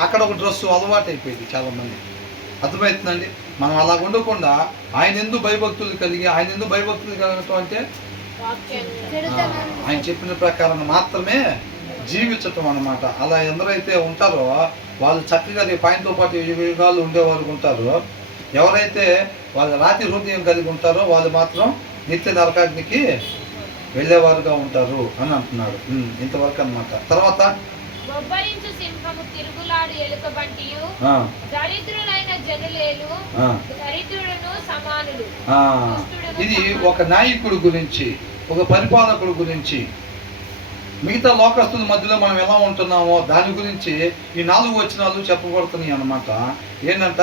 అక్కడ ఒక డ్రెస్సు అలవాటు అయిపోయింది చాలామంది. అర్థమవుతుందండి. మనం అలా ఉండకుండా ఆయన ఎందుకు భయభక్తులు కలగటం అంటే ఆయన చెప్పిన ప్రకారం మాత్రమే జీవించటం అన్నమాట. అలా ఎందరైతే ఉంటారో వాళ్ళు చక్కగా రేపు ఆయనతో పాటు యుగాలు ఉండేవారు ఉంటారు. ఎవరైతే వాళ్ళ రాతి హృదయం కలిగి ఉంటారో వాళ్ళు మాత్రం నిత్య నరకాగ్నికి వెళ్ళేవారుగా ఉంటారు అని అంటున్నాడు. ఇంతవరకు అన్నమాట. తర్వాత ఇది ఒక నాయకుడు గురించి, ఒక పరిపాలకుడు గురించి, మిగతా లోకస్తుల మధ్యలో మనం ఎలా ఉంటున్నామో దాని గురించి ఈ 4 వచనాలు చెప్పబడుతున్నాయి అన్నమాట. ఏంటంట?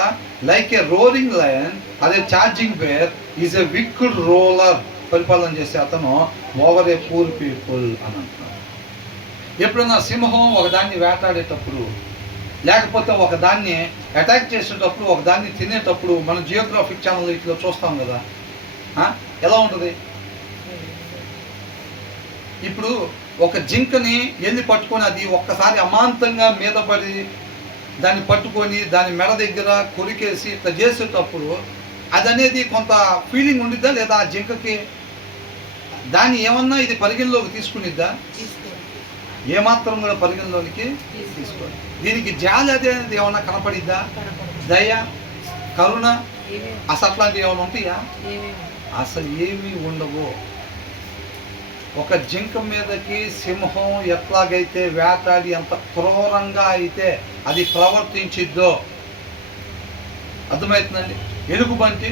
లైక్ ఏ రోరింగ్ లయన్, అదే charging bear is a wicked ruler. పరిపాలన చేసే అతను ఓవర్ ఏ పూర్ పీపుల్ అని అంటున్నాడు. ఎప్పుడైనా సింహం ఒకదాన్ని వేటాడేటప్పుడు, లేకపోతే ఒకదాన్ని అటాక్ చేసేటప్పుడు, ఒకదాన్ని తినేటప్పుడు మనం జియోగ్రాఫిక్ ఛానల్ ఇట్లా చూస్తాం కదా, ఎలా ఉంటుంది? ఇప్పుడు ఒక జింకని వెళ్ళి పట్టుకొని అది ఒక్కసారి అమాంతంగా మీద పడి దాన్ని పట్టుకొని దాని మెడ దగ్గర కొరికేసి ఇట్లా చేసేటప్పుడు అది అనేది కొంత ఫీలింగ్ ఉండిద్దా లేదా ఆ జింకకి? దాన్ని ఏమన్నా ఇది పరిగణలోకి తీసుకునిద్దా? ఏమాత్రం కూడా పరిగణలోనికి తీసుకోండి. దీనికి జాలి అనేది ఏమన్నా కనపడిద్దా? దయ, కరుణ అసలు అట్లాంటివి ఏమైనా ఉంటాయా? అసలు ఏమీ ఉండవు. ఒక జింక మీదకి సింహం ఎట్లాగైతే వేటాడి అంత క్రూరంగా అయితే అది ప్రవర్తించిద్దో అర్థమవుతుందండి. ఎలుగుబంటి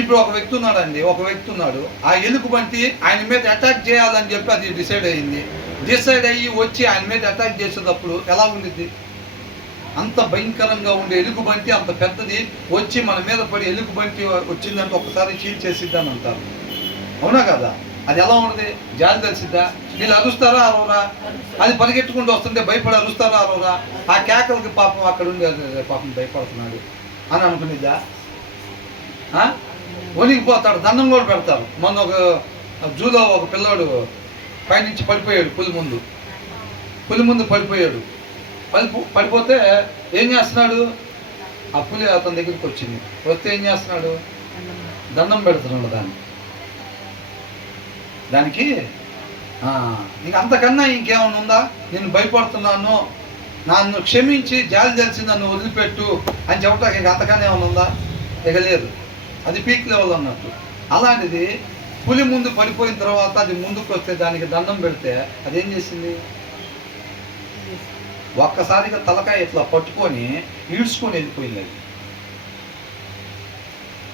ఇప్పుడు ఒక వ్యక్తి ఉన్నాడు, ఆ ఎలుగుబంటి ఆయన మీద అటాక్ చేయాలని చెప్పి అది డిసైడ్ అయ్యి వచ్చి ఆయన మీద అటాక్ చేసేటప్పుడు ఎలా ఉండిద్ది? అంత భయంకరంగా ఉండే ఎలుగుబంటి అంత పెద్దది వచ్చి మన మీద పడి ఎలుగుబంటి వచ్చిందంటే ఒకసారి చీల్ చేసిద్దని అంటారు, అవునా కదా? అది ఎలా ఉండదు? జాలి తెలిసిద్దా? వీళ్ళు అరుస్తారా అరవరా? అది పరిగెట్టుకుంటూ వస్తుంటే భయపడి అరుస్తారా అరవరా? ఆ కేకలకి పాపం అక్కడ ఉండే పాపం భయపడుతున్నాడు అని అనుకునేదా? వణికిపోతాడు, దండం కూడా పెడతారు. మొన్న ఒక జూలో ఒక పిల్లాడు పైనుంచి పడిపోయాడు, పులి ముందు పడిపోయాడు. పడిపోతే ఏం చేస్తున్నాడు? ఆ పులి అతని దగ్గరికి వచ్చింది. వస్తే ఏం చేస్తున్నాడు? దండం పెడుతున్నాడు దానికి. ఇంక అంతకన్నా ఇంకేమైనా ఉందా? నేను భయపడుతున్నాను, నన్ను క్షమించి జాలి తెలిసి నన్ను వదిలిపెట్టు అని చెప్పడానికి ఇంక అంతకన్నా ఏమైనా ఉందా? ఇక లేదు. అది పీక్ లెవెల్ అన్నట్టు. అలాంటిది పులి ముందు పడిపోయిన తర్వాత అది ముందుకు వస్తే దానికి దండం పెడితే అదేం చేసింది? ఒక్కసారిగా తలకాయ ఇట్లా పట్టుకొని ఈడ్చుకొని వెళ్ళిపోయింది. అది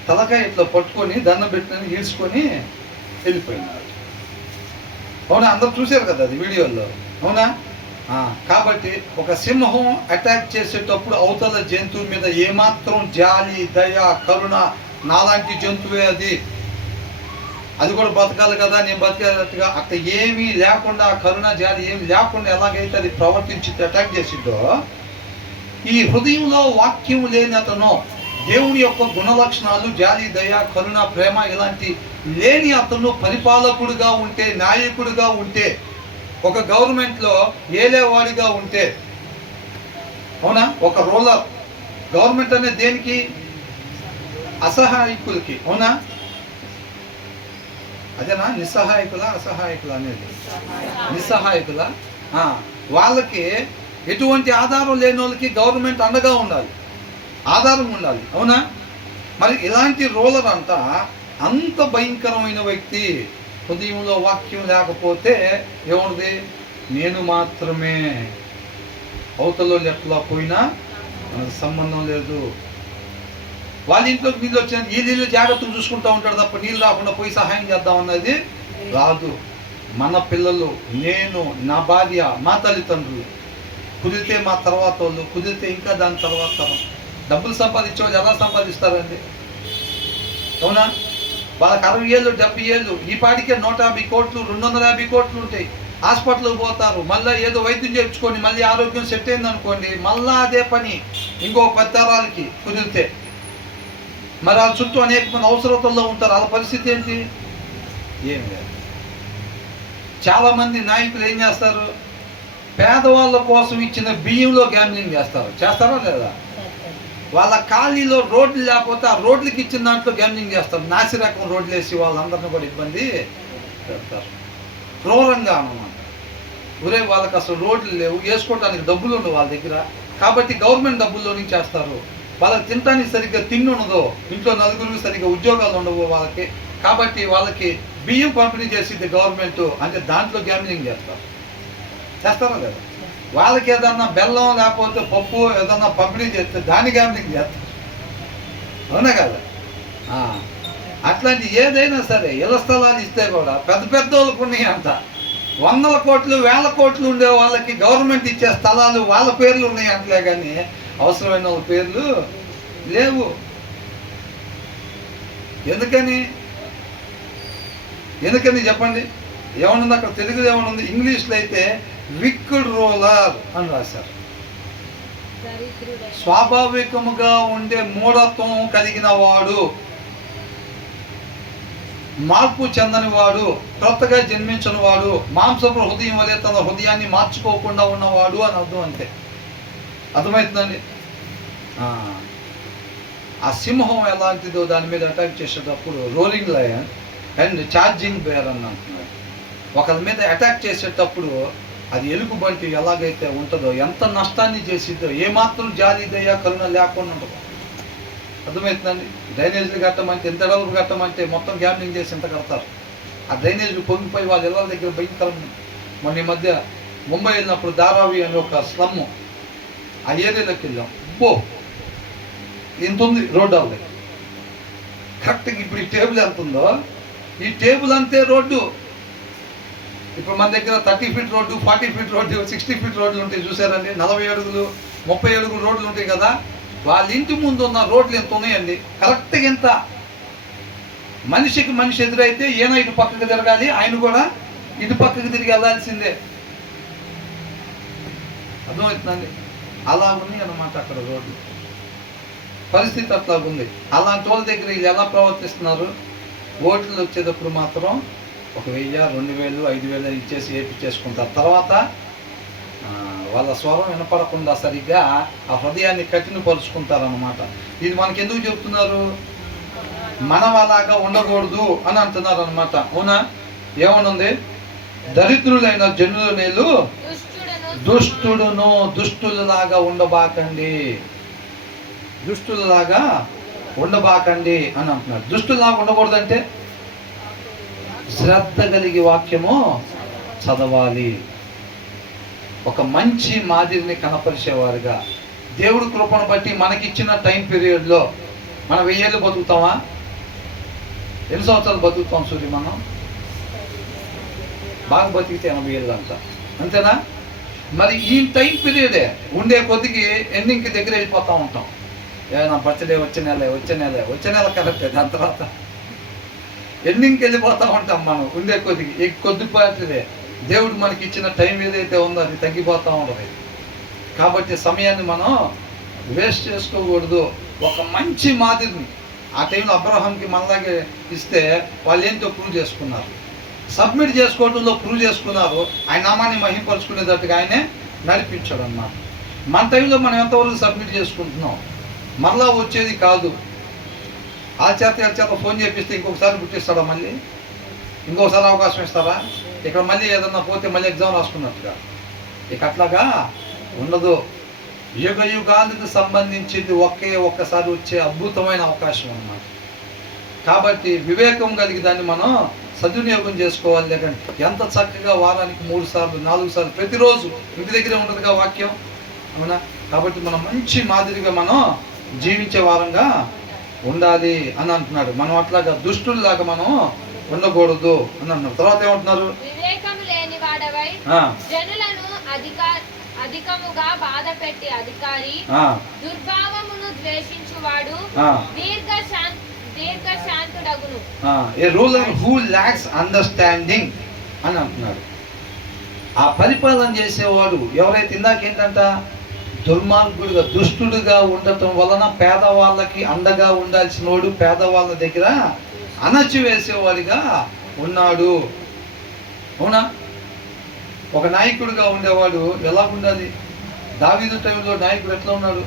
తలకాయ ఇట్లా పట్టుకొని దండం పెట్టిన ఈడ్చుకొని వెళ్ళిపోయింది. అవునా? అందరూ చూశారు కదా అది వీడియోలో, అవునా? కాబట్టి ఒక సింహం అటాక్ చేసేటప్పుడు అవతల జంతువు మీద ఏమాత్రం జాలి, దయ, కరుణ, నాలాంటి జంతువే అది కూడా బతకాలి కదా, నేను బతికేటట్టుగా అక్కడ ఏమీ లేకుండా, కరుణ జాలి ఏమి లేకుండా ఎలాగైతే అది ప్రవర్తించి అటాక్ చేసిందో, ఈ హృదయంలో వాక్యం లేని అతను, దేవుని యొక్క గుణలక్షణాలు జాలి, దయ, కరుణ, ప్రేమ ఇలాంటి లేని అతను పరిపాలకుడుగా ఉంటే, నాయకుడిగా ఉంటే, ఒక గవర్నమెంట్లో ఏలేవాడిగా ఉంటే, అవునా? ఒక రూలర్. గవర్నమెంట్ అనేది దేనికి? అసహాయకులకి, అవునా? అదేనా? నిస్సహాయకుల అసహాయకుల అనేది? నిస్సహాయకుల. వాళ్ళకి ఎటువంటి ఆధారం లేని వాళ్ళకి గవర్నమెంట్ అండగా ఉండాలి, ఆధారం ఉండాలి, అవునా? మరి ఇలాంటి రూలర్ అంత భయంకరమైన వ్యక్తి హృదయంలో వాక్యం లేకపోతే ఏముంది? నేను మాత్రమే, అవతల ఎట్లా పోయినా మనకు సంబంధం లేదు. వాళ్ళ ఇంట్లోకి నీళ్ళు వచ్చిన ఈ నీళ్ళు జాగ్రత్తలు చూసుకుంటూ ఉంటాడు తప్ప నీళ్ళు రాకుండా పోయి సహాయం చేద్దామన్నది రాదు. మన పిల్లలు, నేను, నా భార్య, మా తల్లిదండ్రులు, కుదిరితే మా తర్వాత వాళ్ళు, కుదిరితే ఇంకా దాని తర్వాత తరం. డబ్బులు సంపాదించే వాళ్ళు ఎలా సంపాదిస్తారండి? అవునా? వాళ్ళకి 60 ఏళ్ళు 70 ఏళ్ళు, ఈ పాటికే 150 కోట్లు 250 కోట్లు ఉంటాయి. హాస్పిటల్కి పోతారు, మళ్ళీ ఏదో వైద్యం చేయించుకొని మళ్ళీ ఆరోగ్యం సెట్ అయింది అనుకోండి, మళ్ళీ అదే పని ఇంకో 10 తరాలకి కుదిరితే. మరి వాళ్ళ చుట్టూ అనేక మంది అవసరతల్లో ఉంటారు, వాళ్ళ పరిస్థితి ఏంటి? ఏం లేదు. చాలామంది నాయకులు ఏం చేస్తారు? పేదవాళ్ళ కోసం ఇచ్చిన బియ్యంలో గ్యామ్లింగ్ చేస్తారా లేదా? వాళ్ళ ఖాళీలో రోడ్లు లేకపోతే ఆ రోడ్లకి ఇచ్చిన దాంట్లో గ్యామ్లింగ్ చేస్తారు. నాసిరకం రోడ్లు వేసి వాళ్ళందరినీ కూడా ఇబ్బంది పెడతారు, క్రూరంగా అన్నమాట. ఒరే వాళ్ళకి అసలు రోడ్లు లేవు, వేసుకోవడానికి డబ్బులు ఉండవు వాళ్ళ దగ్గర, కాబట్టి గవర్నమెంట్ డబ్బుల్లో నుంచి చేస్తారు. వాళ్ళకి తినడానికి సరిగ్గా తిండి ఉండదు, ఇంట్లో నలుగురికి సరిగ్గా ఉద్యోగాలు ఉండవు వాళ్ళకి, కాబట్టి వాళ్ళకి బియ్యం పంపిణీ చేసేది గవర్నమెంట్, అంటే దాంట్లో గ్యామ్లింగ్ చేస్తారా లేదా? వాళ్ళకి ఏదన్నా బెల్లం లేకపోతే పప్పు ఏదన్నా పంపిణీ చేస్తే దాన్ని గ్యామ్లింగ్ చేస్తారు, అవునా కదా? అట్లాంటి ఏదైనా సరే ఇళ్ల స్థలాలు ఇస్తే కూడా పెద్ద పెద్ద వాళ్ళకు ఉన్నాయి అంట. 100 కోట్లు 1000 కోట్లు ఉండే వాళ్ళకి గవర్నమెంట్ ఇచ్చే స్థలాలు వాళ్ళ పేర్లు ఉన్నాయి అంటలే, కానీ అవసరమైన వాళ్ళ పేర్లు లేవు. ఎందుకని చెప్పండి? ఏమనుంది అక్కడ? తెలుగులో ఏమనుంది? ఇంగ్లీష్లో అయితే విక్డ్ రూలర్ అని రాశారు. స్వాభావికముగా ఉండే మూఢత్వం కలిగిన వాడు, మార్పు చెందని వాడు, క్రొత్తగా జన్మించిన వాడు, మాంసపు హృదయం వలె తన హృదయాన్ని మార్చుకోకుండా ఉన్నవాడు అని అర్థం. అంతే, అర్థమవుతుందండి? ఆ సింహం ఎలాంటిదో దాని మీద అటాక్ చేసేటప్పుడు roaring lion and charging bear అని అంటున్నాడు. ఒకరి మీద అటాక్ చేసేటప్పుడు అది ఎలుగుబంటి ఎలాగైతే ఉంటుందో, ఎంత నష్టాన్ని చేసిద్దో, ఏమాత్రం జాలి దయ కరుణ లేకుండా ఉండదు. అర్థమవుతుందండి? డ్రైనేజీలు కట్టమంటే, ఎంత డబ్బులు కట్టమంటే మొత్తం గ్యామ్లింగ్ చేసి ఎంత కడతారు. ఆ డ్రైనేజ్లు పొంగిపోయి వాళ్ళ ఇళ్ళ దగ్గర భయంకరం. మొన్న ఈ మధ్య ముంబై వెళ్ళినప్పుడు ధారావి అని ఒక స్లమ్, ఆ ఏరియాలోకి వెళ్ళాం. ఇంత ఉంది రోడ్డు అవుతుంది కరెక్ట్గా. ఇప్పుడు ఈ టేబుల్ ఎంత ఉందో ఈ టేబుల్ అంతే రోడ్డు. ఇప్పుడు మన దగ్గర 30 feet road, 40 feet road, 60 feet రోడ్లు ఉంటాయి చూసారండి. 40 అడుగులు 30 అడుగులు రోడ్లు ఉంటాయి కదా. వాళ్ళ ఇంటి ముందు ఉన్న రోడ్లు ఎంత ఉన్నాయండి, కరెక్ట్గా ఎంత. మనిషికి మనిషి ఎదురైతే ఈయన ఇటు పక్కకు తిరగాలి, ఆయన కూడా ఇటు పక్కకు తిరిగి వెళ్ళాల్సిందే. అర్థమవుతుందండి? అలా ఉన్నాయి అన్నమాట అక్కడ రోడ్లు పరిస్థితి. అట్లా ఉంది. అలాంటి వాళ్ళ దగ్గర వీళ్ళు ఎలా ప్రవర్తిస్తున్నారు? ఓట్లు వచ్చేటప్పుడు మాత్రం 1000, 2000, 5000 ఇచ్చేసి ఏపిచ్చేసుకుంటారు. తర్వాత వాళ్ళ స్వరం వినపడకుండా సరిగ్గా ఆ హృదయాన్ని కఠినపరుచుకుంటారన్నమాట. ఇది మనకి ఎందుకు చెప్తున్నారు? మనం అలాగా ఉండకూడదు అని అంటున్నారు అనమాట. అవునా? ఏమనుంది? దరిద్రులైన జనుల నేలు దుష్టుడును, దుష్టులలాగా ఉండబాకండి, దుష్టులలాగా ఉండబాకండి అని అంటున్నాడు. దుష్టులాగా ఉండకూడదంటే శ్రద్ధ కలిగి వాక్యము చదవాలి. ఒక మంచి మాదిరిని కనపరిచేవారుగా దేవుడి కృపను బట్టి మనకిచ్చిన టైం పీరియడ్లో మనం 1000 ఏళ్ళు బతుకుతామా? ఎన్ని సంవత్సరాలు బతుకుతాం సూర్య? మనం బాగా బతికితే 80 ఏళ్ళు అంట, అంతేనా? మరి ఈ టైం పీరియడే ఉండే కొద్దికి ఎండింగ్కి దగ్గర వెళ్ళిపోతూ ఉంటాం. నా బర్త్డే వచ్చే నెల కరెక్టే. దాని తర్వాత ఎండింగ్కి వెళ్ళిపోతూ ఉంటాం మనం ఉండే కొద్దికి. కొద్దిపాటిదే దేవుడు మనకి ఇచ్చిన టైం ఏదైతే ఉందో అది తగ్గిపోతూ ఉంటుంది. కాబట్టి సమయాన్ని మనం వేస్ట్ చేసుకోకూడదు. ఒక మంచి మాదిరిని ఆ టైంలో అబ్రహాంకి మనలాగే ఇస్తే వాళ్ళు ఏంటో ప్రూవ్ చేసుకున్నారు, సబ్మిట్ చేసుకోవడంలో ప్రూవ్ చేసుకున్నారు. ఆయన నామాన్ని మహింపరుచుకునేటట్టుగా ఆయనే నడిపించాడు అన్నమాట. మన టైంలో మనం ఎంతవరకు సబ్మిట్ చేసుకుంటున్నాం? మరలా వచ్చేది కాదు. ఆ చేత ఫోన్ చేపిస్తే ఇంకొకసారి పుట్టిస్తాడా? మళ్ళీ ఇంకొకసారి అవకాశం ఇస్తారా? ఇక్కడ మళ్ళీ ఏదన్నా పోతే మళ్ళీ ఎగ్జామ్ రాసుకున్నట్టుగా. ఇక అట్లాగా ఉండదు. యుగ యుగాలకు సంబంధించింది ఒక్కసారి వచ్చే అద్భుతమైన అవకాశం అన్నమాట. కాబట్టి వివేకం కలిగి దాన్ని మనం సద్వినియోగం చేసుకోవాలి. లేకంటే ఎంత చక్కగా వారానికి 3 సార్లు 4 సార్లు ప్రతిరోజు ఇంటి దగ్గరే ఉంటుందిగా వాక్యం, అవునా? కాబట్టి మనం మంచి మాదిరిగా మనం జీవించే వారంగా ఉండాలి అని అంటున్నాడు. మనం అట్లాగా దుష్టుల్లాగా మనం ఉండకూడదు అని అంటున్నారు. తర్వాత ఏమంటున్నారు? వివేకము లేని వాడవై జనులను అధికముగా బాధ పెట్టి అధికారి, దుర్భావమును ద్వేషించువాడు దీర్ఘశాంతుడగును. ఏ రూలర్ హూ లాక్స్ అండర్స్టాండింగ్ అని అంటున్నాడు. ఆ పరిపాలన చేసేవాడు ఎవరైతే ఇందాక ఏంటంట దుర్మార్గుడుగా దుష్టుడుగా ఉండటం వలన పేదవాళ్ళకి అండగా ఉండాల్సిన వాడు పేదవాళ్ళ దగ్గర అణచివేసేవాడిగా ఉన్నాడు. అవునా? ఒక నాయకుడిగా ఉండేవాడు ఎలా ఉండాలి? దావీదు టైంలో నాయకుడు ఎట్లా ఉన్నాడు?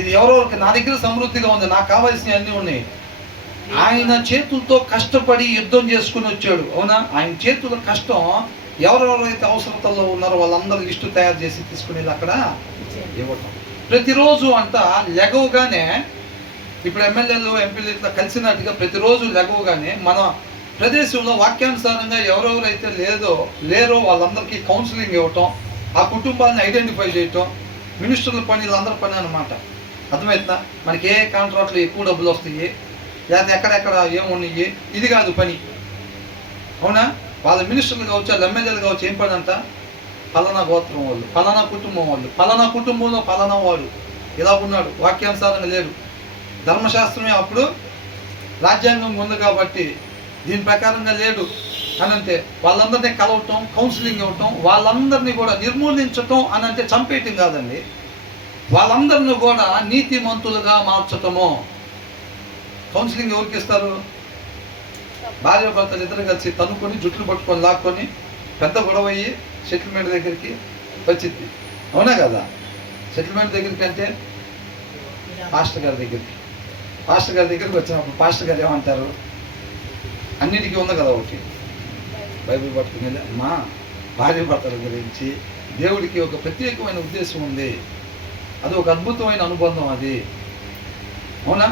ఇది ఎవరెవరికి నా దగ్గర సమృద్ధిగా ఉంది, నాకు కావాల్సినవి అన్నీ ఉన్నాయి. ఆయన చేతులతో కష్టపడి యుద్ధం చేసుకుని వచ్చాడు. అవునా? ఆయన చేతుల కష్టం ఎవరెవరైతే అవసరతల్లో ఉన్నారో వాళ్ళందరూ లిస్టు తయారు చేసి తీసుకునేది అక్కడ ఇవ్వటం. ప్రతిరోజు అంట లెగవగానే, ఇప్పుడు ఎమ్మెల్యేలు ఎంపీలు ఇట్లా కలిసినట్టుగా ప్రతిరోజు లెగవగానే మన ప్రదేశంలో వాక్యానుసారంగా ఎవరెవరైతే లేరో వాళ్ళందరికీ కౌన్సిలింగ్ ఇవ్వటం, ఆ కుటుంబాలను ఐడెంటిఫై చేయటం మినిస్టర్ల పని, వీళ్ళందరి పని అనమాట. అర్థమవుతుందా? మనకి ఏ కాంట్రాక్ట్లు ఎక్కువ డబ్బులు వస్తాయి, లేకపోతే ఎక్కడెక్కడ ఏమున్నాయి, ఇది కాదు పని. అవునా? వాళ్ళ మినిస్టర్లు కావచ్చు, వాళ్ళ ఎమ్మెల్యేలు కావచ్చు, ఏం పని అంట? ఫలానా గోత్రం వాళ్ళు, ఫలానా కుటుంబం వాళ్ళు, ఫలానా కుటుంబంలో ఫలానా వాడు ఇలా ఉన్నాడు, వాక్యానుసారంగా లేడు. ధర్మశాస్త్రమే అప్పుడు రాజ్యాంగం ఉంది కాబట్టి దీని ప్రకారంగా లేడు అని అంటే వాళ్ళందరినీ కలవటం, కౌన్సిలింగ్ ఇవ్వటం, వాళ్ళందరినీ కూడా నిర్మూలించటం అని అంటే చంపేయటం కాదండి, వాళ్ళందరినీ కూడా నీతిమంతులుగా మార్చటము. కౌన్సిలింగ్ ఎవరికి ఇస్తారు? భార్య భర్తలు ఇద్దరు కలిసి తనుకొని జుట్లు పట్టుకొని లాక్కొని పెద్ద గొడవ అయ్యి సెటిల్మెంట్ దగ్గరికి వచ్చింది. అవునా కదా? సెటిల్మెంట్ దగ్గరికి అంటే పాస్టర్ గారి దగ్గరికి వచ్చినప్పుడు పాస్టర్ గారు ఏమంటారు? అన్నిటికీ ఉంది కదా ఒకటి, బైబిల్ పట్టుకునేది. అమ్మా, భార్య భర్తల గురించి దేవుడికి ఒక ప్రత్యేకమైన ఉద్దేశం ఉంది, అది ఒక అద్భుతమైన అనుబంధం అది. అవునా?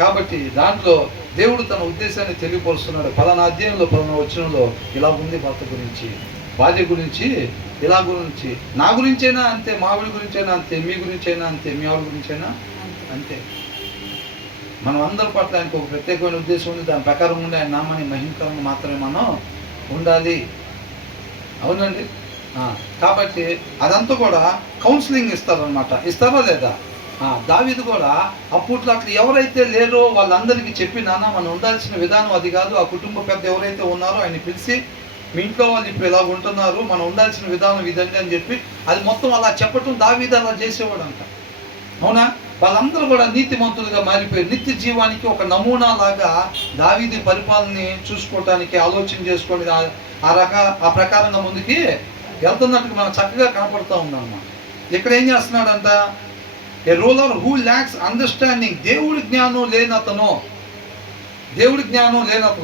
కాబట్టి దాంట్లో దేవుడు తన ఉద్దేశాన్ని తెలియపరుస్తున్నాడు. పలానా అధ్యాయంలో పలానా వచనంలో ఇలా ఉంది భర్త గురించి, భార్య గురించి, ఇలా గురించి, నా గురించైనా అంతే, మా ఆవిడ గురించైనా అంతే, మీ గురించైనా అంతే, మీ ఆవిడ గురించైనా అంతే. మనం అందరి పట్ల ఆయనకు ఒక ప్రత్యేకమైన ఉద్దేశం ఉంది. దాని ప్రకారం ఉండి ఆయన నామాన్ని మహిమకరంగా మాత్రమే మనం ఉండాలి. అవునండి. కాబట్టి అదంతా కూడా కౌన్సిలింగ్ ఇస్తారనమాట. ఇస్తారా లేదా? దావీదు కూడా అప్పట్లో అట్లా ఎవరైతే లేరో వాళ్ళందరికీ చెప్పి, నాన్న మనం ఉండాల్సిన విధానం అది కాదు, ఆ కుటుంబ పెద్ద ఎవరైతే ఉన్నారో ఆయన పిలిచి, మీ ఇంట్లో వాళ్ళు ఇప్పుడు ఇలా ఉంటున్నారు, మనం ఉండాల్సిన విధానం ఇదండి అని చెప్పి అది మొత్తం అలా చెప్పటం దావీదు అలా చేసేవాడు అంట. అవునా? వాళ్ళందరూ కూడా నీతిమంతులుగా మారిపోయి నిత్య జీవానికి ఒక నమూనా లాగా దావీదు పరిపాలనని చూసుకోవటానికి ఆలోచన చేసుకొని ఆ ప్రకారంగా ముందుకి వెళ్తున్నట్టుగా మనకు చక్కగా కనపడుతూ ఉందన్నమాట. ఇక్కడ ఏం చేస్తున్నాడంట? ఏ రూలర్ హూ ల్యాక్స్ అండర్స్టాండింగ్. దేవుడి జ్ఞానం లేనతను,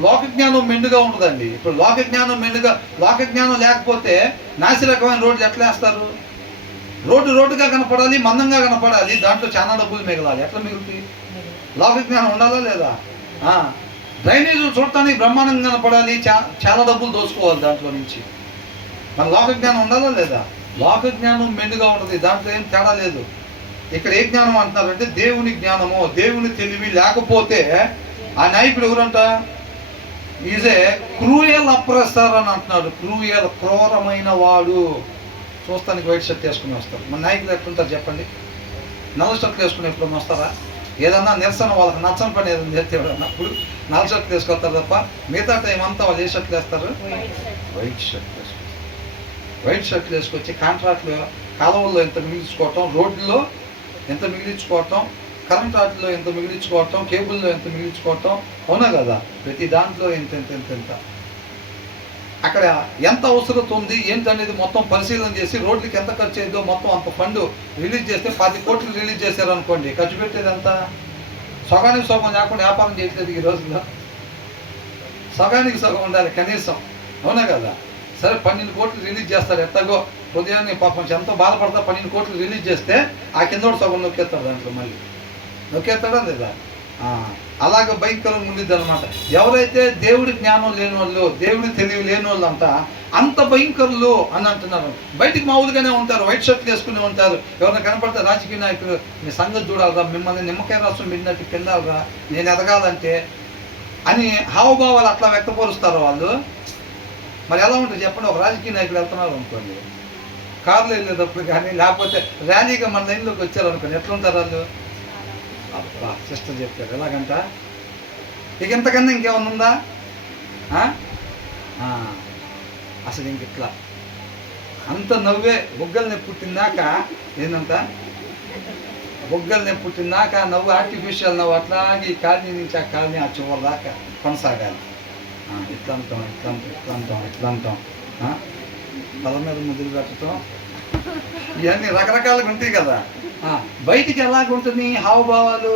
లోక జ్ఞానం మెండుగా ఉండదండి. ఇప్పుడు లోక జ్ఞానం లేకపోతే నాసి రకమైన రోడ్లు ఎట్లా వేస్తారు? రోడ్డుగా కనపడాలి, మందంగా కనపడాలి, దాంట్లో చాలా డబ్బులు మిగలాలి. ఎట్లా మిగులుతాయి? లోక జ్ఞానం ఉండాలా లేదా? డ్రైనేజీలు చూడటానికి బ్రహ్మాండంగా కనపడాలి, చాలా డబ్బులు దోచుకోవాలి దాంట్లో నుంచి. మన లోక జ్ఞానం ఉండాలా లేదా? లోక జ్ఞానం మెండుగా ఉంటుంది, దాంట్లో ఏం తేడా లేదు. ఇక్కడ ఏ జ్ఞానం అంటున్నారంటే దేవుని జ్ఞానము, దేవుని తెలివి లేకపోతే ఆ నాయకుడు ఎవరంట? ఈజ్ ఏ క్రూయల్ అప్రెసర్ అని అంటున్నాడు. క్రూరమైన వాడు. చూస్తానికి వైట్ షర్ట్ వేసుకుని వస్తారు. మన నాయకులు ఎట్లుంటారు చెప్పండి? నల్ల షర్ట్లు వేసుకుని ఎప్పుడు వస్తారా? ఏదన్నా నిరసన వాళ్ళకి నచ్చని పని ఏదైనా చేస్తే అన్నప్పుడు నల్ల షర్ట్లు వేసుకొస్తారు తప్ప మిగతా టైం అంతా వాళ్ళు ఏ షర్ట్లు వేస్తారు? వైట్ షర్ట్లు వేసుకొచ్చి కాంట్రాక్ట్లు కాలువల్లో ఎంత మిగిలించుకోవటం, రోడ్లలో ఎంత మిగిలించుకోవటం, కరెంట్ వాటిలో ఎంత మిగిలించుకోవటం, కేబుల్లో ఎంత మిగిలించుకోవటం. అవునా కదా? ప్రతి దాంట్లో ఎంత అక్కడ ఎంత అవసరం ఉంది ఏంటనేది మొత్తం పరిశీలన చేసి రోడ్లకి ఎంత ఖర్చు అయిందో మొత్తం అంత ఫండ్ రిలీజ్ చేస్తే 10 కోట్లు రిలీజ్ చేశారనుకోండి, ఖర్చు పెట్టేది ఎంత? సగానికి సగం లేకుండా వ్యాపారం చేయట్లేదు ఈ రోజుల్లో. సగానికి సగం ఉండాలి కనీసం. అవునా కదా? సరే 12 కోట్లు రిలీజ్ చేస్తారు. ఎట్టగో ఉదయాన్నే పాపం ఎంతో బాధపడతా 12 కోట్లు రిలీజ్ చేస్తే ఆ కిందోడు సగం నొక్కేస్తాడు, దాంట్లో మళ్ళీ నొక్కేస్తాడా లేదా? అలాగ భయంకరంగా ఉండిద్ది అనమాట. ఎవరైతే దేవుడి జ్ఞానం లేని వాళ్ళు, దేవుడి తెలివి లేని వాళ్ళు అంట అంత భయంకరులు అని అంటున్నారు. బయటికి మామూలుగానే ఉంటారు, వైట్ షర్ట్లు వేసుకుని ఉంటారు. ఎవరైనా కనపడితే రాజకీయ నాయకులు మీ సంగతి చూడాలరా, మిమ్మల్ని నిమ్మకాయ రసం మిన్నట్టు కిందాలరా, నేను ఎదగాలంటే అని హావభావాలు అట్లా వ్యక్తపరుస్తారు వాళ్ళు. మరి ఎలా ఉంటుంది చెప్పండి? ఒక రాజకీయ నాయకులు వెళ్తున్నారు అనుకోండి, కార్లో వెళ్ళేటప్పుడు కానీ లేకపోతే ర్యాలీగా మన లైన్లోకి వచ్చారు అనుకోండి, ఎట్లుంటారు వాళ్ళు? అబ్బా సిస్టర్ చెప్పారు ఎలాగంట, ఇక ఇంతకన్నా ఇంకేమన్నా ఉందా? అసలు ఇంక ఇట్లా అంత నవ్వే బొగ్గలు నొప్పి పుట్టిందాక ఏందంట, బొగ్గలు నొప్పి పుట్టిందాక నవ్వు ఆర్టిఫిషియల్ నవ్వు అట్లాగే ఈ కాలనీ నుంచి ఆ కాలనీ ఆ చివరి దాకా కొనసాగాలి. ఇట్లా అంటాం తల మీద ముద్దులు పెట్టడం, ఇవన్నీ రకరకాలుగా ఉంటాయి కదా. బయటికి ఎలాగుంటుంది హావభావాలు?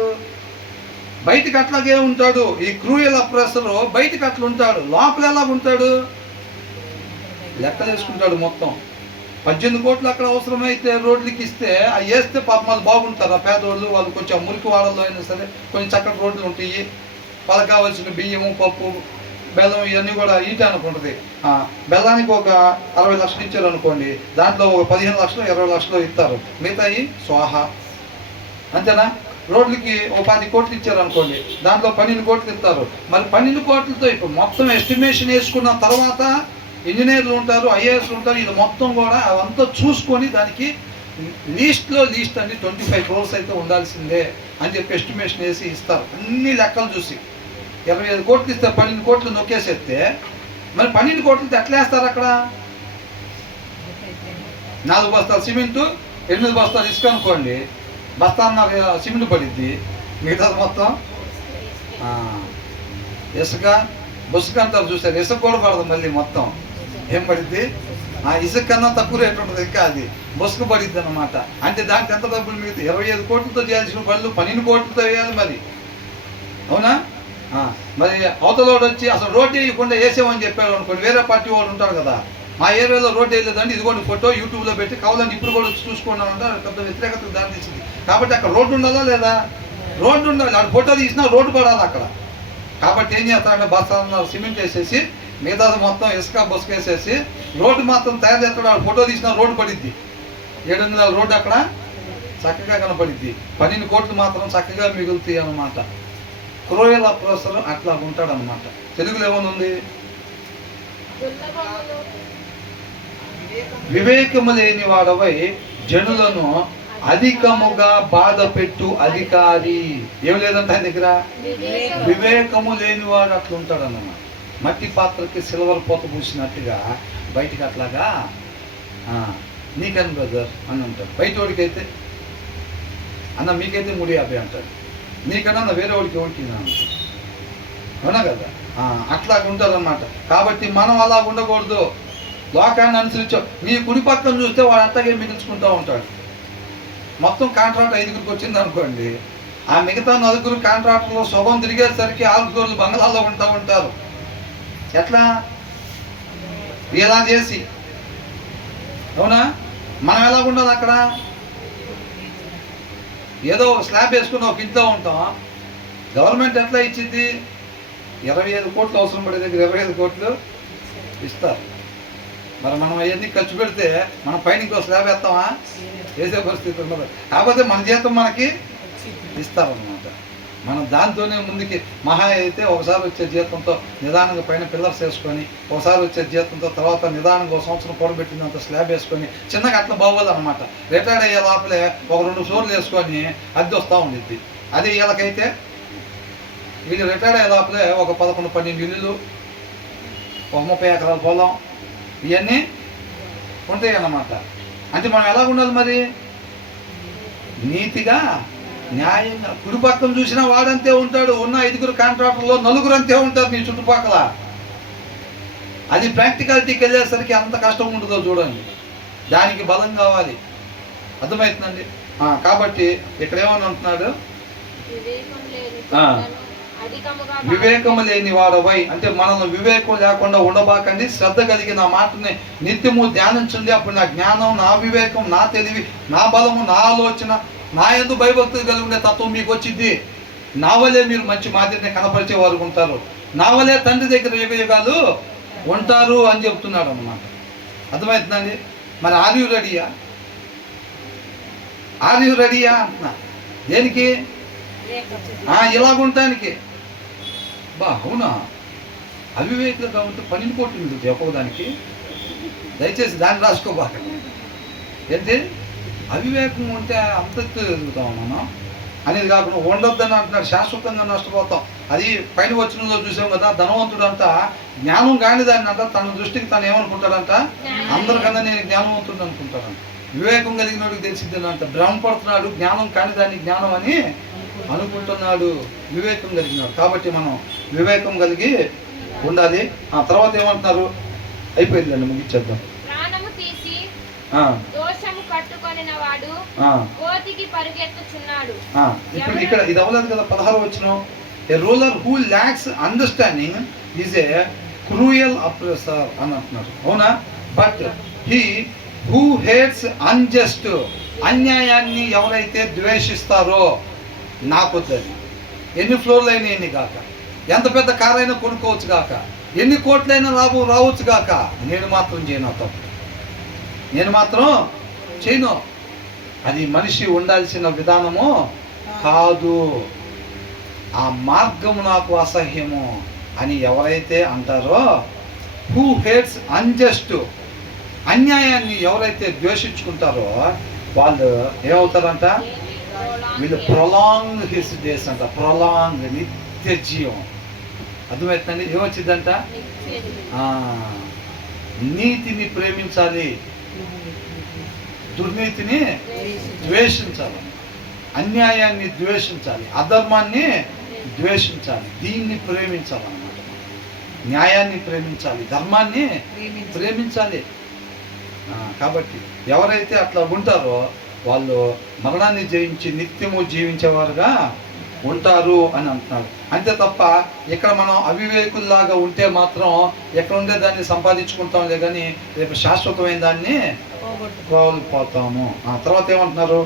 బయటికి అట్లాగే ఉంటాడు ఈ క్రూయల్ అప్రెసరు, బయటికి అట్లా ఉంటాడు. లోపల ఎలాగుంటాడు? లెక్కలు వేసుకుంటాడు మొత్తం. 18 కోట్లు అక్కడ అవసరమైతే రోడ్లకి ఇస్తే అవి వేస్తే పాపం వాళ్ళు బాగుంటారు. ఆ పేదోళ్ళు వాళ్ళు కొంచెం మురికి వాడల్లో అయినా సరే కొంచెం చక్కటి రోడ్లు ఉంటాయి. వాళ్ళకి కావాల్సిన బియ్యము, పప్పు, బెల్లం ఇవన్నీ కూడా ఈట అనుకుంటుంది. బెల్లానికి ఒక 60 లక్షలు ఇచ్చారు అనుకోండి, దాంట్లో ఒక 15 లక్షలు 20 లక్షలు ఇస్తారు, మిగతాయి స్వాహ. అంతేనా? రోడ్లకి ఒక 10 కోట్లు ఇచ్చారు అనుకోండి, దాంట్లో 12 కోట్లు ఇస్తారు. మరి 12 కోట్లతో ఇప్పుడు మొత్తం ఎస్టిమేషన్ వేసుకున్న తర్వాత ఇంజనీర్లు ఉంటారు, ఐఏఎస్లు ఉంటారు, ఇది మొత్తం కూడా అవంతా చూసుకొని దానికి లీస్ట్లో లీస్ట్ అండి 25 crores అయితే ఉండాల్సిందే అని చెప్పి ఎస్టిమేషన్ వేసి ఇస్తారు. అన్ని లెక్కలు చూసి 25 కోట్లు ఇస్తే 12 కోట్లు నొక్కేసేస్తే మరి 12 కోట్లతో ఎట్లా వేస్తారు? అక్కడ 4 బస్తాలు సిమెంటు, 8 బస్తాలు ఇసుక అనుకోండి, బస్తాన్నర సిమెంట్ పడిద్ది, మిగతాది మొత్తం ఇసుక బుసుక అంటారు చూసారు. ఇసుక కూడా పడదు మళ్ళీ, మొత్తం ఏం పడిద్ది? ఇసుక కన్నా తక్కువ రేటు ఉంటుంది, ఇంకా అది బుసుక పడిద్ది అనమాట. అంటే దానికి ఎంత డబ్బులు మిగతా 25 కోట్లతో చేయాల్సిన పనులు 12 కోట్లతో వేయాలి మరి. అవునా? మరి అవతలోడు వచ్చి అసలు రోడ్డు వేయకుండా వేసామని చెప్పాడు అనుకోండి, వేరే పార్టీ వాడు ఉంటారు కదా, మా ఏరియాలో రోడ్డు వేయలేదండి, ఇదిగోండి ఫోటో యూట్యూబ్లో పెట్టి కావాలని ఇప్పుడు కూడా వచ్చి చూసుకోండి అంటారు. పెద్ద వ్యతిరేకతకు దారి తీసింది. కాబట్టి అక్కడ రోడ్డు ఉండాలా లేదా? రోడ్డు ఉండాలి. ఆడు ఫోటో తీసినా రోడ్డు పడాలి అక్కడ. కాబట్టి ఏం చేస్తాడంటే బస్తాలు సిమెంట్ వేసేసి మిగతాది మొత్తం ఇసుక బొసుక వేసేసి రోడ్డు మాత్రం తయారు చేస్తాడు. ఆడు ఫోటో తీసినా రోడ్డు పడిద్ది. 700 రోడ్డు అక్కడ చక్కగా కనపడిద్ది. 12 కోట్లు మాత్రం చక్కగా మిగులుతాయి అన్నమాట. క్రూయల్ అప్రోసర్ అట్లా ఉంటాడు అన్నమాట. తెలుగులో ఏమనుంది? వివేకము లేని వాడవై జనులను అధికముగా బాధ పెట్టు అధికారి. ఏం లేదంటే ఆయన దగ్గర వివేకము లేనివాడు అట్లా ఉంటాడు అన్నమాట. మట్టి పాత్రకి సిల్వర్ పోత పూసినట్టుగా బయటికి అట్లాగా నీకని బ్రదర్ అని అంటాడు. బయట వాడికైతే అన్న మీకైతే 350 అంటాడు. నీకన్నా వేరే వాడికి ఎవరికి అంటాడు. అవునా కదా? అట్లా ఉంటారన్నమాట. కాబట్టి మనం అలా ఉండకూడదు. లోకాన్ని అనుసరించాం. నీ కుడి పక్కన చూస్తే వాడు అంతగా మిగిల్చుకుంటూ ఉంటాడు. మొత్తం కాంట్రాక్ట్ 5గురికి వచ్చింది అనుకోండి, ఆ మిగతా 4 కాంట్రాక్ట్లో శుభం తిరిగేసరికి 6 బంగ్లాల్లో ఉంటారు. ఎట్లా? ఇలా చేసి. అవునా? మనం ఎలా ఉండాలి అక్కడ? ఏదో స్లాబ్ వేసుకుని ఒక ఇంట్లో ఉంటాం. గవర్నమెంట్ ఎట్లా ఇచ్చింది? 25 కోట్లు అవసరం పడే దగ్గర 25 కోట్లు ఇస్తారు. మరి మనం అవన్నీ ఖర్చు పెడితే మనం పైన ఇంకో స్లాబ్ వేస్తామా? వేసే పరిస్థితి ఉండదు. కాకపోతే మన జీతం మనకి ఇస్తారన్నమాట. మనం దాంతోనే ముందుకి మహా అయితే ఒకసారి వచ్చే జీతంతో నిదానంగా పైన పిల్లర్స్ వేసుకొని, ఒకసారి వచ్చే జీతంతో తర్వాత నిదానంగా 1 సంవత్సరం కూడబెట్టినంత స్లాబ్ వేసుకొని చిన్నగా అట్లా బాగోదన్నమాట. రిటైర్డ్ అయ్యే లోపలే ఒక 2 ఫ్లోర్లు వేసుకొని అద్దె వస్తూ ఉండిద్ది. అది వీళ్ళకైతే వీళ్ళు రిటైర్డ్ అయ్యే లోపలే ఒక 11-12 ఇల్లులు, ఒక 30 ఎకరాల పొలం, ఇవన్నీ ఉంటాయి అన్నమాట. అంటే మనం ఎలా ఉండాలి మరి? నీతిగా, న్యాయంగా. కుడి పక్కన చూసినా వాడంతే ఉంటాడు. ఉన్న 5 కాంట్రాక్టర్లో 4 అంతే ఉంటారు నీ చుట్టుపక్కల. అది ప్రాక్టికాలిటీకి వెళ్ళేసరికి అంత కష్టం ఉంటుందో చూడండి. దానికి బలం కావాలి. అర్థమవుతుందండి? కాబట్టి ఇక్కడ ఏమని అంటున్నాడు? వివేకము లేని వాడవై అంటే మనల్ని వివేకం లేకుండా ఉండబాకండి. శ్రద్ధ కలిగి నా మాటని నిత్యము ధ్యానించండి. అప్పుడు నా జ్ఞానం, నా వివేకం, నా తెలివి, నా బలము, నా ఆలోచన, నా యందు భయభక్తులు కలిగి ఉండే తత్వం మీకు వచ్చింది. నా వలే మీరు మంచి మాదిరిని కనపరిచే వారు ఉంటారు. నా వలే తండ్రి దగ్గర యుగయుగాలు ఉంటారు అని చెప్తున్నాడు అన్నమాట. అర్థమవుతుందండి? మరి ఆర్ యు రెడీయా? ఆర్ యు రెడీయా అంటున్నా. దేనికి? ఇలాగుంటానికి. అవునా? అవివేకులుగా ఉంటే 12 కోట్లు ఉంటుంది ఒక్కోదానికి. దయచేసి దాన్ని రాసుకోబాకండి. ఏంటి? అవివేకం ఉంటే అంతస్తు ఎదుగుతాం మనం అనేది కాకుండా ఉండొద్దని అంటున్నాడు. శాశ్వతంగా నష్టపోతాం. అది పైన వచనంలో చూసాం కదా. ధనవంతుడు అంతా జ్ఞానం కాని దాన్ని అంట తన దృష్టికి తను ఏమనుకుంటాడంట? అందరికన్నా నేను జ్ఞానవంతుడు అనుకుంటాడంట. వివేకం కలిగిన వాడికి తెలిసిద్దంట. భ్రమపడుతున్నాడు. జ్ఞానం కాని దాన్ని జ్ఞానం అని అనుకుంటున్నాడు. వివేకం కలిగినాడు. కాబట్టి మనం వివేకం కలిగి ఉండాలి. తర్వాత ఏమంటున్నారు? అయిపోయిందండి, ముగించేద్దాం. ప్రాణము తీసి దోషము కట్టుకొనిన వాడు కోతికి పరిగెత్తుచున్నాడు. ఇప్పుడు ఇక్కడ ఇది అవ్వలేదు కదా. 16 వచనం. A ruler who lacks understanding is a cruel oppressor అని అంటున్నారు. అవునా? But he who hates unjust అన్యాయాన్ని ఎవరైతే ద్వేషిస్తారో నాకొద్దని. ఎన్ని ఫ్లోర్లు అయినా ఎన్ని కాక, ఎంత పెద్ద కారు అయినా కొనుక్కోవచ్చు కాక, ఎన్ని కోట్లైనా రావచ్చు కాక, నేను మాత్రం చేయను తప్పు. నేను మాత్రం చేయను. అది మనిషి ఉండాల్సిన విధానము కాదు. ఆ మార్గము నాకు అసహ్యము అని ఎవరైతే అంటారో, హూ హేట్స్ అన్జస్ట్ అన్యాయాన్ని ఎవరైతే ద్వేషించుకుంటారో వాళ్ళు ఏమవుతారంట? వీళ్ళు ప్రొలాంగ్ హిస్ డేస్ అంట. ప్రొలాంగ్, నిత్య జీవం. అర్థమవుతుందండి? ఏమొచ్చిందంట? నీతిని ప్రేమించాలి, దుర్నీతిని ద్వేషించాలి, అన్యాయాన్ని ద్వేషించాలి, అధర్మాన్ని ద్వేషించాలి, దీన్ని ప్రేమించాలన్నమాట. న్యాయాన్ని ప్రేమించాలి, ధర్మాన్ని ప్రేమించాలి. కాబట్టి ఎవరైతే అట్లా ఉంటారో వాళ్ళు మరణాన్ని జయించి నిత్యము జీవించేవారుగా ఉంటారు అని అంటున్నారు. అంతే తప్ప ఇక్కడ మనం అవివేకుల్లాగా ఉంటే మాత్రం ఎక్కడ ఉండే దాన్ని సంపాదించుకుంటాంలే కానీ రేపు శాశ్వతమైన దాన్ని కోల్పోతాము. తర్వాత ఏమంటున్నారు?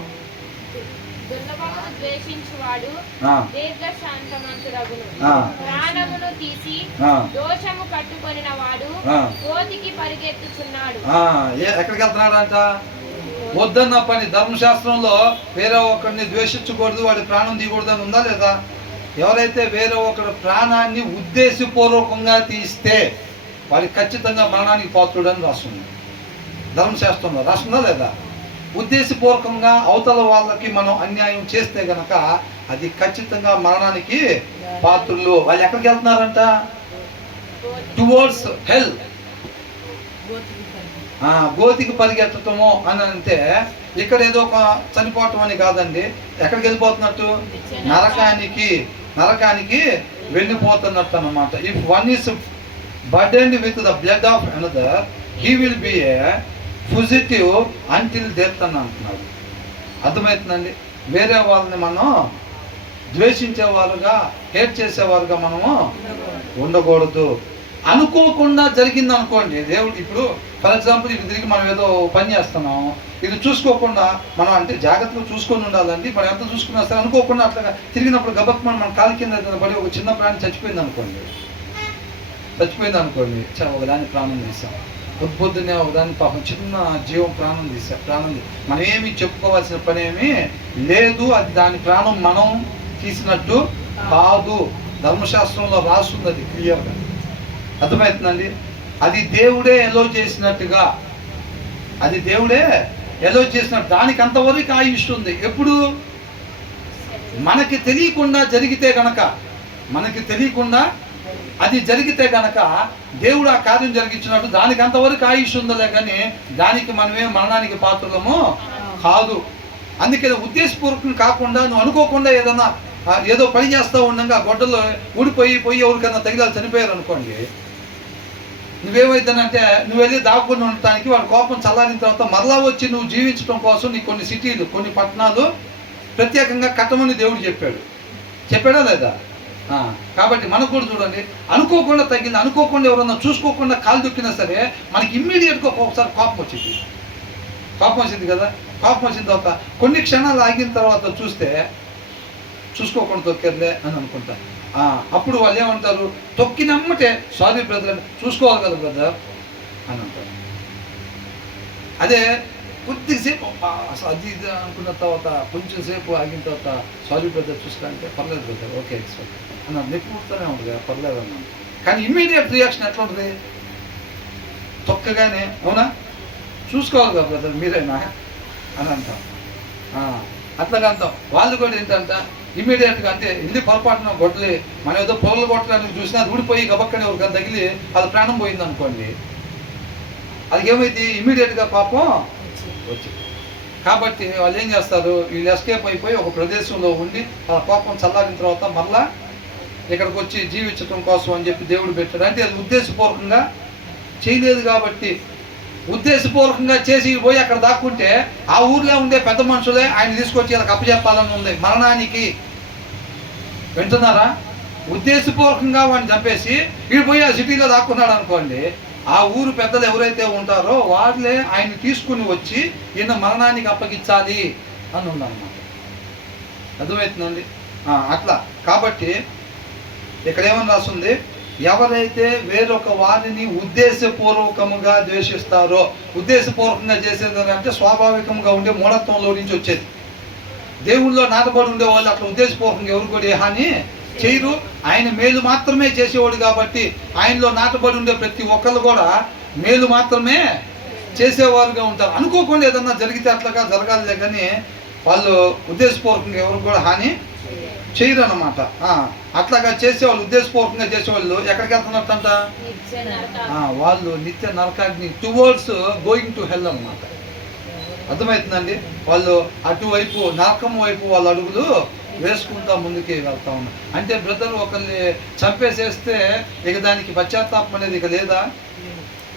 ద్వేషించువాడు ఆ, దీర్ఘశాంతమంతుడగును. ఆ, ప్రాణమును తీసి ఆ, దోషము కట్టుకొనిన వాడు ఆ, కోతికి పరిగెత్తుచున్నాడు. ఎక్కడికి వెళ్తున్నాడంట? వద్దన్న పని. ధర్మశాస్త్రంలో వేరే ఒకరిని ద్వేషించకూడదు, వాడి ప్రాణం తీయకూడదు అని ఉందా లేదా? ఎవరైతే వేరే ఒకరి ప్రాణాన్ని ఉద్దేశపూర్వకంగా తీస్తే వాడికి ఖచ్చితంగా మరణానికి పాత్రుడని రాస్తుంది ధర్మశాస్త్రంలో. రాస్తుందా లేదా? ఉద్దేశపూర్వకంగా అవతల వాళ్ళకి మనం అన్యాయం చేస్తే గనక అది ఖచ్చితంగా మరణానికి పాత్రులు. వాళ్ళు ఎక్కడికి వెళ్తున్నారంట? టువర్డ్స్ హెల్. గోతికి పరిగెత్తటము అని అంటే ఇక్కడ ఏదో ఒక చనిపోవటం అని కాదండి. ఎక్కడికి వెళ్ళిపోతున్నట్టు? నరకానికి వెళ్ళిపోతున్నట్టు అన్నమాట. If one is burdened with the blood of another, he will be a fugitive until death అని అంటున్నాడు. అర్థమవుతుందండి? వేరే వాళ్ళని మనం ద్వేషించేవారుగా, హేట్ చేసేవారుగా మనము ఉండకూడదు. అనుకోకుండా జరిగింది అనుకోండి, దేవుడు ఇప్పుడు ఫర్ ఎగ్జాంపుల్ ఇది తిరిగి మనం ఏదో పని చేస్తున్నాం, ఇది చూసుకోకుండా మనం అంటే జాగ్రత్తగా చూసుకొని ఉండాలండి. మనం ఎంత చూసుకున్నా సరే అనుకోకుండా అట్లా తిరిగినప్పుడు గబక్ మన కాలు కింద పడి ఒక చిన్న ప్రాణి చచ్చిపోయింది అనుకోండి, ఒకదాన్ని ప్రాణం తీసాం. పొద్దున్నే ఒకదాన్ని పాపం చిన్న జీవం ప్రాణం తీసాం. మనం ఏమి చెప్పుకోవాల్సిన పని ఏమీ లేదు. అది దాని ప్రాణం మనం తీసినట్టు కాదు. ధర్మశాస్త్రంలో రాస్తుంది అది క్లియర్గా. అర్థమవుతుందండి? అది దేవుడే ఎలో చేసినట్టుగా, దానికి అంతవరకు ఆయుష్ ఉంది. ఎప్పుడు? మనకి తెలియకుండా అది జరిగితే గనక దేవుడు ఆ కార్యం జరిగించినట్టు దానికి అంతవరకు ఆయుష్ ఉందలే, కానీ దానికి మనమే మరణానికి పాత్రలము కాదు. అందుకే ఉద్దేశపూర్వకం కాకుండా నువ్వు అనుకోకుండా ఏదో పని చేస్తూ ఉండగా గొడ్డలో ఊడిపోయి ఎవరికైనా తగిలాలు చనిపోయారు అనుకోండి, నువ్వేమైందనంటే నువ్వు వెళ్ళి దాక్కుని ఉండటానికి వాడి కోపం చల్లారిన తర్వాత మరలా వచ్చి నువ్వు జీవించడం కోసం నీకు కొన్ని సిటీలు, కొన్ని పట్టణాలు ప్రత్యేకంగా కట్టమని దేవుడు చెప్పాడా లేదా? కాబట్టి మనకు కూడా చూడండి, అనుకోకుండా తగ్గింది, అనుకోకుండా ఎవరన్నా చూసుకోకుండా కాలు దొక్కినా సరే మనకి ఇమ్మీడియట్గా ఒకసారి కోపం వచ్చింది కదా. కోపం వచ్చిన తర్వాత కొన్ని క్షణాలు ఆగిన తర్వాత చూసుకోకుండా తొక్కేర్లే అని అనుకుంటారు. అప్పుడు వాళ్ళు ఏమంటారు? తొక్కినమ్మటే సారీ బ్రదర్, చూసుకోవాలి కదా బ్రదర్ అని అంటారు. అదే కొద్దిసేపు అది ఇది అనుకున్న తర్వాత కొంచెం సేపు ఆగిన తర్వాత సారీ బ్రదర్ చూసుకుంటే పర్లేదు బ్రదర్, ఓకే ఎక్స్పెక్ట్ అన్న నెప్పుతూనే ఉంటుంది కదా, పర్లేదు అన్నాను. కానీ ఇమ్మీడియట్ రియాక్షన్ ఎట్లా ఉంటుంది? తొక్కగానే అవునా చూసుకోవాలి కదా బ్రదర్ మీరేనా అని అంటాం. అట్లాగా అంటాం. వాళ్ళు కూడా ఏంటంట ఇమ్మీడియట్గా అంటే ఇల్లు పొరపాటున గొడ్డలి మనం ఏదో పొరలు కొట్టడానికి చూసినా అది ఊడిపోయి గబక్కని ఎవరికైనా తగిలి అది ప్రాణం పోయింది అనుకోండి, అది ఏమైంది? ఇమ్మీడియట్గా పాపం వచ్చింది. కాబట్టి వాళ్ళు ఏం చేస్తారు? వీళ్ళు ఎస్కేప్ అయిపోయి ఒక ప్రదేశంలో ఉండి వాళ్ళ కోపం చల్లారిన తర్వాత మళ్ళా ఇక్కడికి వచ్చి జీవించడం కోసం అని చెప్పి దేవుడు పెట్టాడు. అంటే అది ఉద్దేశపూర్వకంగా చేయలేదు. కాబట్టి ఉద్దేశపూర్వకంగా చేసి పోయి అక్కడ దాక్కుంటే ఆ ఊర్లో ఉండే పెద్ద మనుషులే ఆయన తీసుకొచ్చి వాళ్ళకి అప్పచెప్పాలని ఉంది మరణానికి. వింటున్నారా? ఉద్దేశపూర్వకంగా వాడిని చంపేసి వీడు పోయి ఆ సిటీలో దాక్కున్నాడు అనుకోండి, ఆ ఊరు పెద్దలు ఎవరైతే ఉంటారో వాళ్ళే ఆయన్ని తీసుకుని వచ్చి ఈయన మరణానికి అప్పగించాలి అని ఉందన్నమాట. అర్థమవుతుందండి? అట్లా. కాబట్టి ఇక్కడ ఏమని రాస్తుంది? ఎవరైతే వేరొక వారిని ఉద్దేశపూర్వకముగా ద్వేషిస్తారో, ఉద్దేశపూర్వకంగా చేసేది అంటే స్వాభావికంగా ఉండే మూఢత్వంలో నుంచి వచ్చేది. దేవుళ్ళలో నాటబడి ఉండే వాళ్ళు అట్లా ఉద్దేశపూర్వకంగా ఎవరు కూడా ఏ హాని చేయరు. ఆయన మేలు మాత్రమే చేసేవాడు కాబట్టి ఆయనలో నాటబడి ఉండే ప్రతి ఒక్కళ్ళు కూడా మేలు మాత్రమే చేసేవారుగా ఉంటారు. అనుకోకుండా ఏదన్నా జరిగితే అట్లాగా జరగాలిలే, కానీ వాళ్ళు ఉద్దేశపూర్వకంగా ఎవరు కూడా హాని చేయరు అన్నమాట. అట్లాగా చేసేవాళ్ళు, ఉద్దేశపూర్వకంగా చేసేవాళ్ళు ఎక్కడికి వెళ్తున్నట్టంట? వాళ్ళు నిత్య నరకాగ్ని, టువర్డ్స్ గోయింగ్ టు హెల్ అన్నమాట. అర్థమవుతుందండి? వాళ్ళు అటువైపు నరకం వైపు వాళ్ళ అడుగులు వేసుకుంటా ముందుకే వెళ్తా ఉన్నారు. అంటే బ్రదర్ ఒకరిని చంపేసేస్తే ఇక దానికి పశ్చాత్తాపం అనేది ఇక లేదా?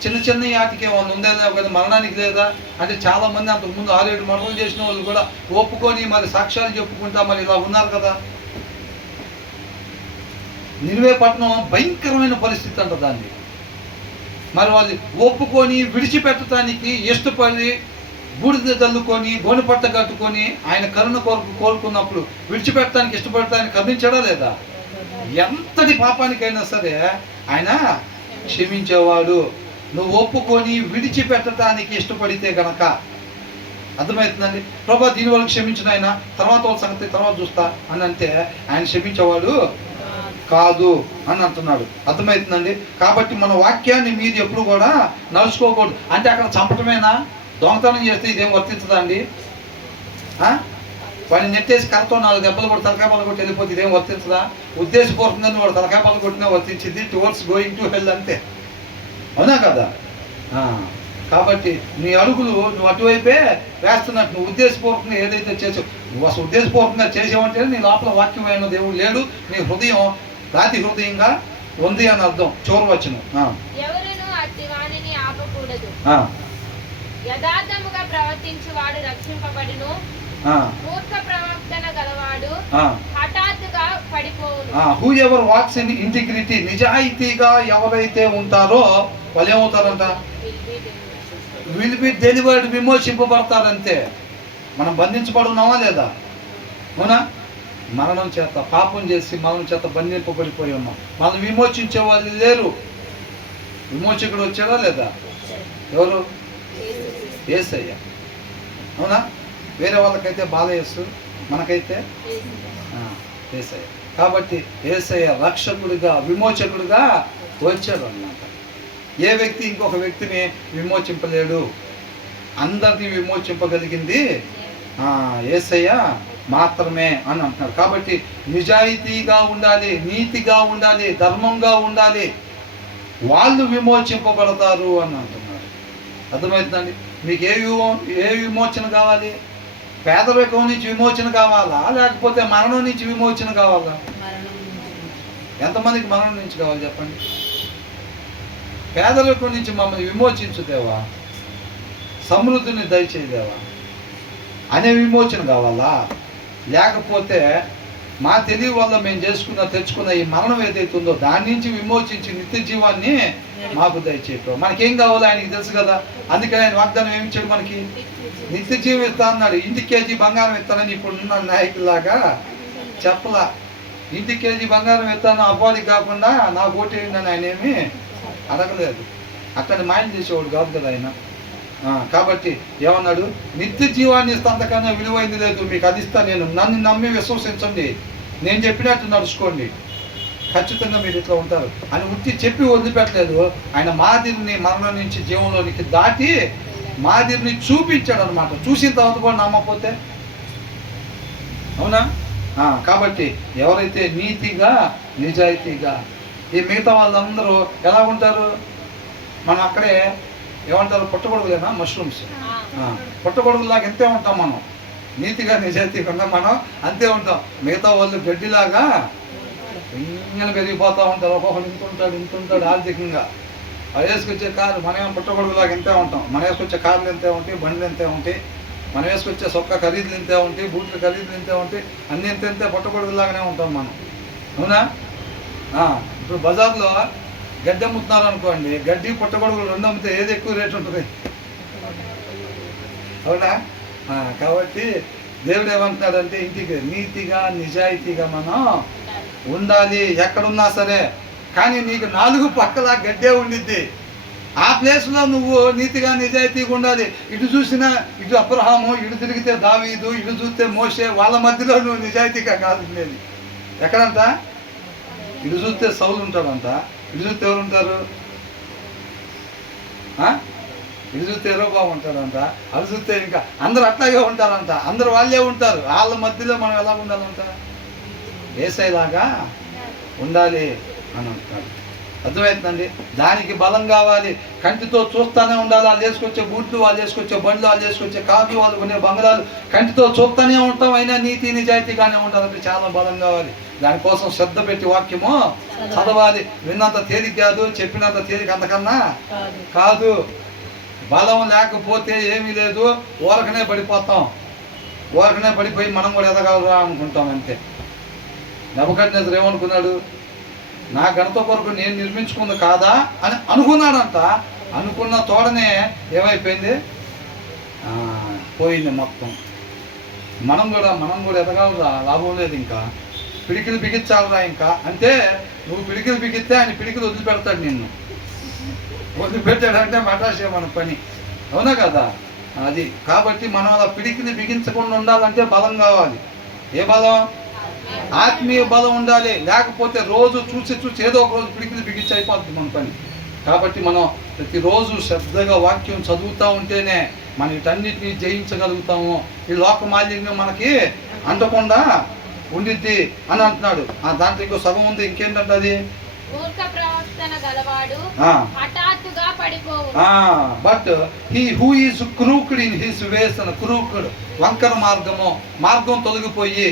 చిన్న చిన్న వాటికి వాళ్ళు ఉండేదా కదా, మరణానికి లేదా? అంటే చాలా మంది అంతకుముందు 6-7 మరణాలు చేసిన వాళ్ళు కూడా ఒప్పుకొని మరి సాక్ష్యాలు చెప్పుకుంటా మరి ఇలా ఉన్నారు కదా. నినివే పట్టణం భయంకరమైన పరిస్థితి అంట దాన్ని. మరి వాళ్ళు ఒప్పుకొని విడిచిపెట్టడానికి ఇష్టపడి బూడిద చల్లుకొని గోనెపట్ట కట్టుకొని ఆయన కరుణ కొరకు కోరుకున్నప్పుడు విడిచిపెట్టడానికి ఇష్టపడటానికి కరుణించాడా లేదా? ఎంతటి పాపానికైనా సరే ఆయన క్షమించేవాడు. నువ్వు ఒప్పుకొని విడిచిపెట్టడానికి ఇష్టపడితే గనక. అర్థమవుతుందండి? ప్రభా దీని వరకు క్షమించిన ఆయన, తర్వాత వాళ్ళ సంగతి తర్వాత చూస్తా అని అంటే ఆయన క్షమించేవాడు కాదు అని అంటున్నాడు. అర్థమవుతుందండి? కాబట్టి మన వాక్యాన్ని మీరు ఎప్పుడు కూడా నడుచుకోకూడదు. అంటే అక్కడ చంపటమేనా? దొంగతనం చేస్తే ఇదేం వర్తించదా అండి? వాడిని నెట్టేసి కరతో 4 దెబ్బలు కూడా తలకాయ పగలు కొట్టి వెళ్ళిపోతే ఇదేం వర్తించదా? ఉద్దేశపూర్వకంగా వాడు తలకాయ పగలు కొట్టినా వర్తించింది. టువర్డ్స్ గోయింగ్ టు హెల్ అంతే. అవునా కదా? కాబట్టి నీ అడుగులు నువ్వు అటువైపే వేస్తున్నట్టు. నువ్వు ఉద్దేశపూర్వకంగా ఏదైతే చేసావు, నువ్వు అసలు ఉద్దేశపూర్వకంగా చేసావంటే నీ లోపల వాక్యమైన దేవుడు లేడు, నీ హృదయం రాతి హృదయంగా ఉంది అని అర్థం. చివరి వచనం. ఎవరును అట్టి వానిని ఆపకూడదు. యథార్థముగా ప్రవర్తించువాడు రక్షింపబడును, మూర్ఖ ప్రవర్తన గలవాడు హఠాత్తుగా పడిపోవును. Whoever walks in integrity, నిజాయితీగా ఎవరైతే ఉంటారో వాళ్ళు ఏమవుతారంట? విల్ బి డెలివర్డ్, విమోచింపబడతారంతే. మనం బంధించబడున్నామా లేదా? అవునా? మరణం చేత పాపం చేసి మరణం చేత బంధింపబడిపోయి ఉన్నాం. మనం విమోచించే వాళ్ళు లేరు. విమోచకుడు వచ్చాడా లేదా? ఎవరు? యేసయ్య. అవునా? వేరే వాళ్ళకైతే బాలయేసు, మనకైతే యేసయ్య. కాబట్టి యేసయ్య రక్షకుడిగా విమోచకుడిగా వచ్చాడు అన్నమాట. ఏ వ్యక్తి ఇంకొక వ్యక్తిని విమోచింపలేడు. అందరినీ విమోచింపగలిగింది యేసయ్య మాత్రమే అని అంటున్నారు. కాబట్టి నిజాయితీగా ఉండాలి, నీతిగా ఉండాలి, ధర్మంగా ఉండాలి, వాళ్ళు విమోచింపబడతారు అని అంటున్నారు. అర్థమవుతుందండి? మీకు ఏ విమోచన కావాలి? పేదరికం నుంచి విమోచన కావాలా, లేకపోతే మరణం నుంచి విమోచన కావాలా? ఎంతమందికి మరణం నుంచి కావాలి చెప్పండి? పేదరికం నుంచి మమ్మల్ని విమోచించుదేవా, సమృద్ధిని దయచేయదేవా అనే విమోచన కావాలా? లేకపోతే మా తెలివి వల్ల మేము తెచ్చుకున్న ఈ మరణం ఏదైతే ఉందో దాని నుంచి విమోచించి నిత్య జీవాన్ని మాకు దయచేయటం. మనకేం కావాలో ఆయనకి తెలుసు కదా. అందుకని ఆయన వాగ్దానం ఏమి ఇచ్చాడు? మనకి నిత్య జీవం ఇస్తా అన్నాడు. ఇంటికి కేజీ బంగారం ఇస్తానని ఇప్పుడున్న నాయకులాగా చెప్పలా. ఇంటికి కేజీ బంగారం ఇస్తాను అపవాదికి కాకుండా నాకు ఓటు వేయండి ఆయన ఏమి అడగలేదు. అతన్ని మాయం చేసేవాడు కాదు కదా ఆయన. కాబట్టి ఏమన్నాడు? నిత్య జీవాన్ని ఇస్తా, అంతకన్నా విలువైంది లేదు మీకు, అది ఇస్తా నేను. నన్ను నమ్మి విశ్వసించండి, నేను చెప్పినట్టు నడుచుకోండి, ఖచ్చితంగా మీరు ఇట్లా ఉంటారు అని ఉత్తి చెప్పి వదిలిపెట్టలేదు. ఆయన మాదిరిని మరణం నుంచి జీవంలోనికి దాటి మాదిరిని చూపించాడు అనమాట. చూసిన తర్వాత కూడా నమ్మకపోతే అవునా? కాబట్టి ఎవరైతే నీతిగా నిజాయితీగా, ఈ మిగతా వాళ్ళందరూ ఎలా ఉంటారు? మనం అక్కడే ఏమంటారు? పుట్టగొడుగులేనా? మష్రూమ్స్. పుట్టగొడుగులాగా ఎంతే ఉంటాం మనం. నీతిగా నిజాయితీగా ఉన్నాం మనం, అంతే ఉంటాం. మిగతా వాళ్ళు గడ్డిలాగా ఇంజన పెరిగిపోతూ ఉంటారు. ఒక్కొక్కరు ఇంతుంటాడు ఆర్థికంగా. అది వేసుకొచ్చే కారు మనం పుట్టగొడుగులాగా ఎంతే ఉంటాం. మనం వేసుకొచ్చే కార్లు ఎంతే ఉంటాయి, బండ్లు ఎంతే ఉంటాయి, మనం వేసుకొచ్చే సొక్క ఖరీదులు ఎంతే ఉంటాయి, బూట్లు ఖరీదులు ఎంతే ఉంటాయి, అన్నీ ఎంతే పుట్టగొడుగులాగానే ఉంటాం మనం. అవునా? ఇప్పుడు బజార్లో గడ్డి అమ్ముతున్నారు అనుకోండి, గడ్డి పుట్టగొడుగులు రెండు అమ్మితే ఏది ఎక్కువ రేటు ఉంటుంది? అవునా? కాబట్టి దేవుడు ఏమంటున్నాడంటే ఇంటికి నీతిగా నిజాయితీగా మనం ఉండాలి ఎక్కడున్నా సరే. కానీ నీకు 4 పక్కల గడ్డే ఉండిద్ది. ఆ ప్లేస్లో నువ్వు నీతిగా నిజాయితీగా ఉండాలి. ఇటు చూసినా ఇటు అబ్రహాము, ఇటు తిరిగితే దావీదు, ఇటు చూస్తే మోషే, వాళ్ళ మధ్యలో నువ్వు నిజాయితీగా కాదు ఉండేది. ఎక్కడంట? ఇటు చూస్తే సౌలు ఉంటాడంట, ఇటు చూస్తే ఎవరు ఉంటారు? ఇటు చూస్తే ఎరోబాబు ఉంటాడంట, అటు చూస్తే ఇంకా అందరూ అట్లాగే ఉంటారంట. అందరూ వాళ్ళే ఉంటారు. వాళ్ళ మధ్యలో మనం ఎలా ఉండాలంట? యేసయ్యలాగా ఉండాలి అని అంటాడు. అర్థమవుతుందండి? దానికి బలం కావాలి. కంటితో చూస్తూనే ఉండాలి. వాళ్ళు వేసుకొచ్చే బూట్లు, వాళ్ళు వేసుకొచ్చే బండ్లు, వాళ్ళు వేసుకొచ్చే కార్లు, వాళ్ళు కొనే బంగ్లాలు కంటితో చూస్తూనే ఉంటాం. అయినా నీతి నిజాయితీగానే ఉండాలంటే చాలా బలం కావాలి. దానికోసం శ్రద్ధ పెట్టి వాక్యము చదవాలి. విన్నంత తేలిక కాదు, చెప్పినంత తేలిక అంతకన్నా కాదు. బలం లేకపోతే ఏమీ లేదు, ఊరకనే పడిపోతాం. ఊరకనే పడిపోయి మనం కూడా ఎదగలరా అనుకుంటాం అంతే. నెబుకద్నెజరు ఏమనుకున్నాడు? నా ఘనత కొరకు నేను నిర్మించుకుంది కాదా అని అనుకున్నాడంట. అనుకున్న తోడనే ఏమైపోయింది? పోయింది మొత్తం. మనం కూడా ఎదగాలరా, లాభం లేదు. ఇంకా పిడికిలు బిగించాలరా. ఇంకా అంటే నువ్వు పిడికిలు బిగిస్తే ఆయన పిడికిలు వదిలిపెడతాడు నిన్ను. వదిలిపెట్టాడంటే మటాషే మన పని, అవునా కదా? అది కాబట్టి మనం అలా పిడికిలు బిగించకుండా ఉండాలంటే బలం కావాలి. ఏ బలం? ఆత్మీయ బలం ఉండాలి. లేకపోతే రోజు చూసి ఏదో ఒక రోజు పిడికిలు బిగించి అయిపోతుంది మన పని. కాబట్టి మనం ప్రతిరోజు శ్రద్ధగా వాక్యం చదువుతూ ఉంటేనే మనం వీటన్నిటిని జయించగలుగుతాము. ఈ లోక మాలిన్యం మనకి అంటకుండా ఉండిద్ది అని అంటున్నాడు. దాంట్లో ఇంకో సగం ఉంది. ఇంకేంటంటే అది మూర్ఖ ప్రవర్తన గలవాడు హఠాత్తుగా పడిపోవును. But he who is crooked in his ways అన్న క్రూక్డ్ వంకర మార్గం తొలగిపోయి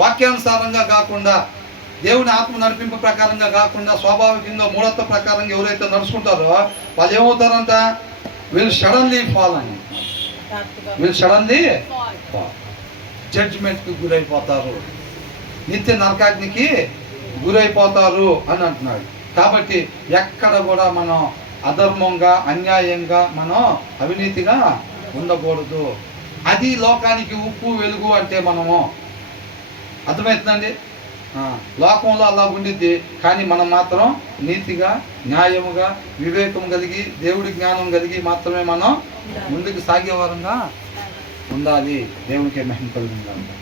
వాక్యానుసారంగా కాకుండా, దేవుని ఆత్మ నడిపింపు ప్రకారంగా కాకుండా, స్వాభావికంగా మూఢత్వ ప్రకారంగా ఎవరైతే నడుచుకుంటారో వాళ్ళు ఏమవుతారంట? వీళ్ళు సడన్లీ ఫాల్ అని, వీళ్ళు సడన్లీ జడ్జిమెంట్కి గురైపోతారు, నిత్య నరకాగ్నికి గురైపోతారు అని అంటున్నాడు. కాబట్టి ఎక్కడ కూడా మనం అధర్మంగా, అన్యాయంగా, మనం అవినీతిగా ఉండకూడదు. అది లోకానికి ఉప్పు వెలుగు అంటే మనము. అర్థమవుతుందండి? లోకంలో అలా ఉండిద్ది, కానీ మనం మాత్రం నీతిగా, న్యాయముగా, వివేకం కలిగి, దేవుడి జ్ఞానం కలిగి మాత్రమే మనం ముందుకు సాగేవారంగా ఉండాలి. దేవునికి మహిమ కలుగుతుంది.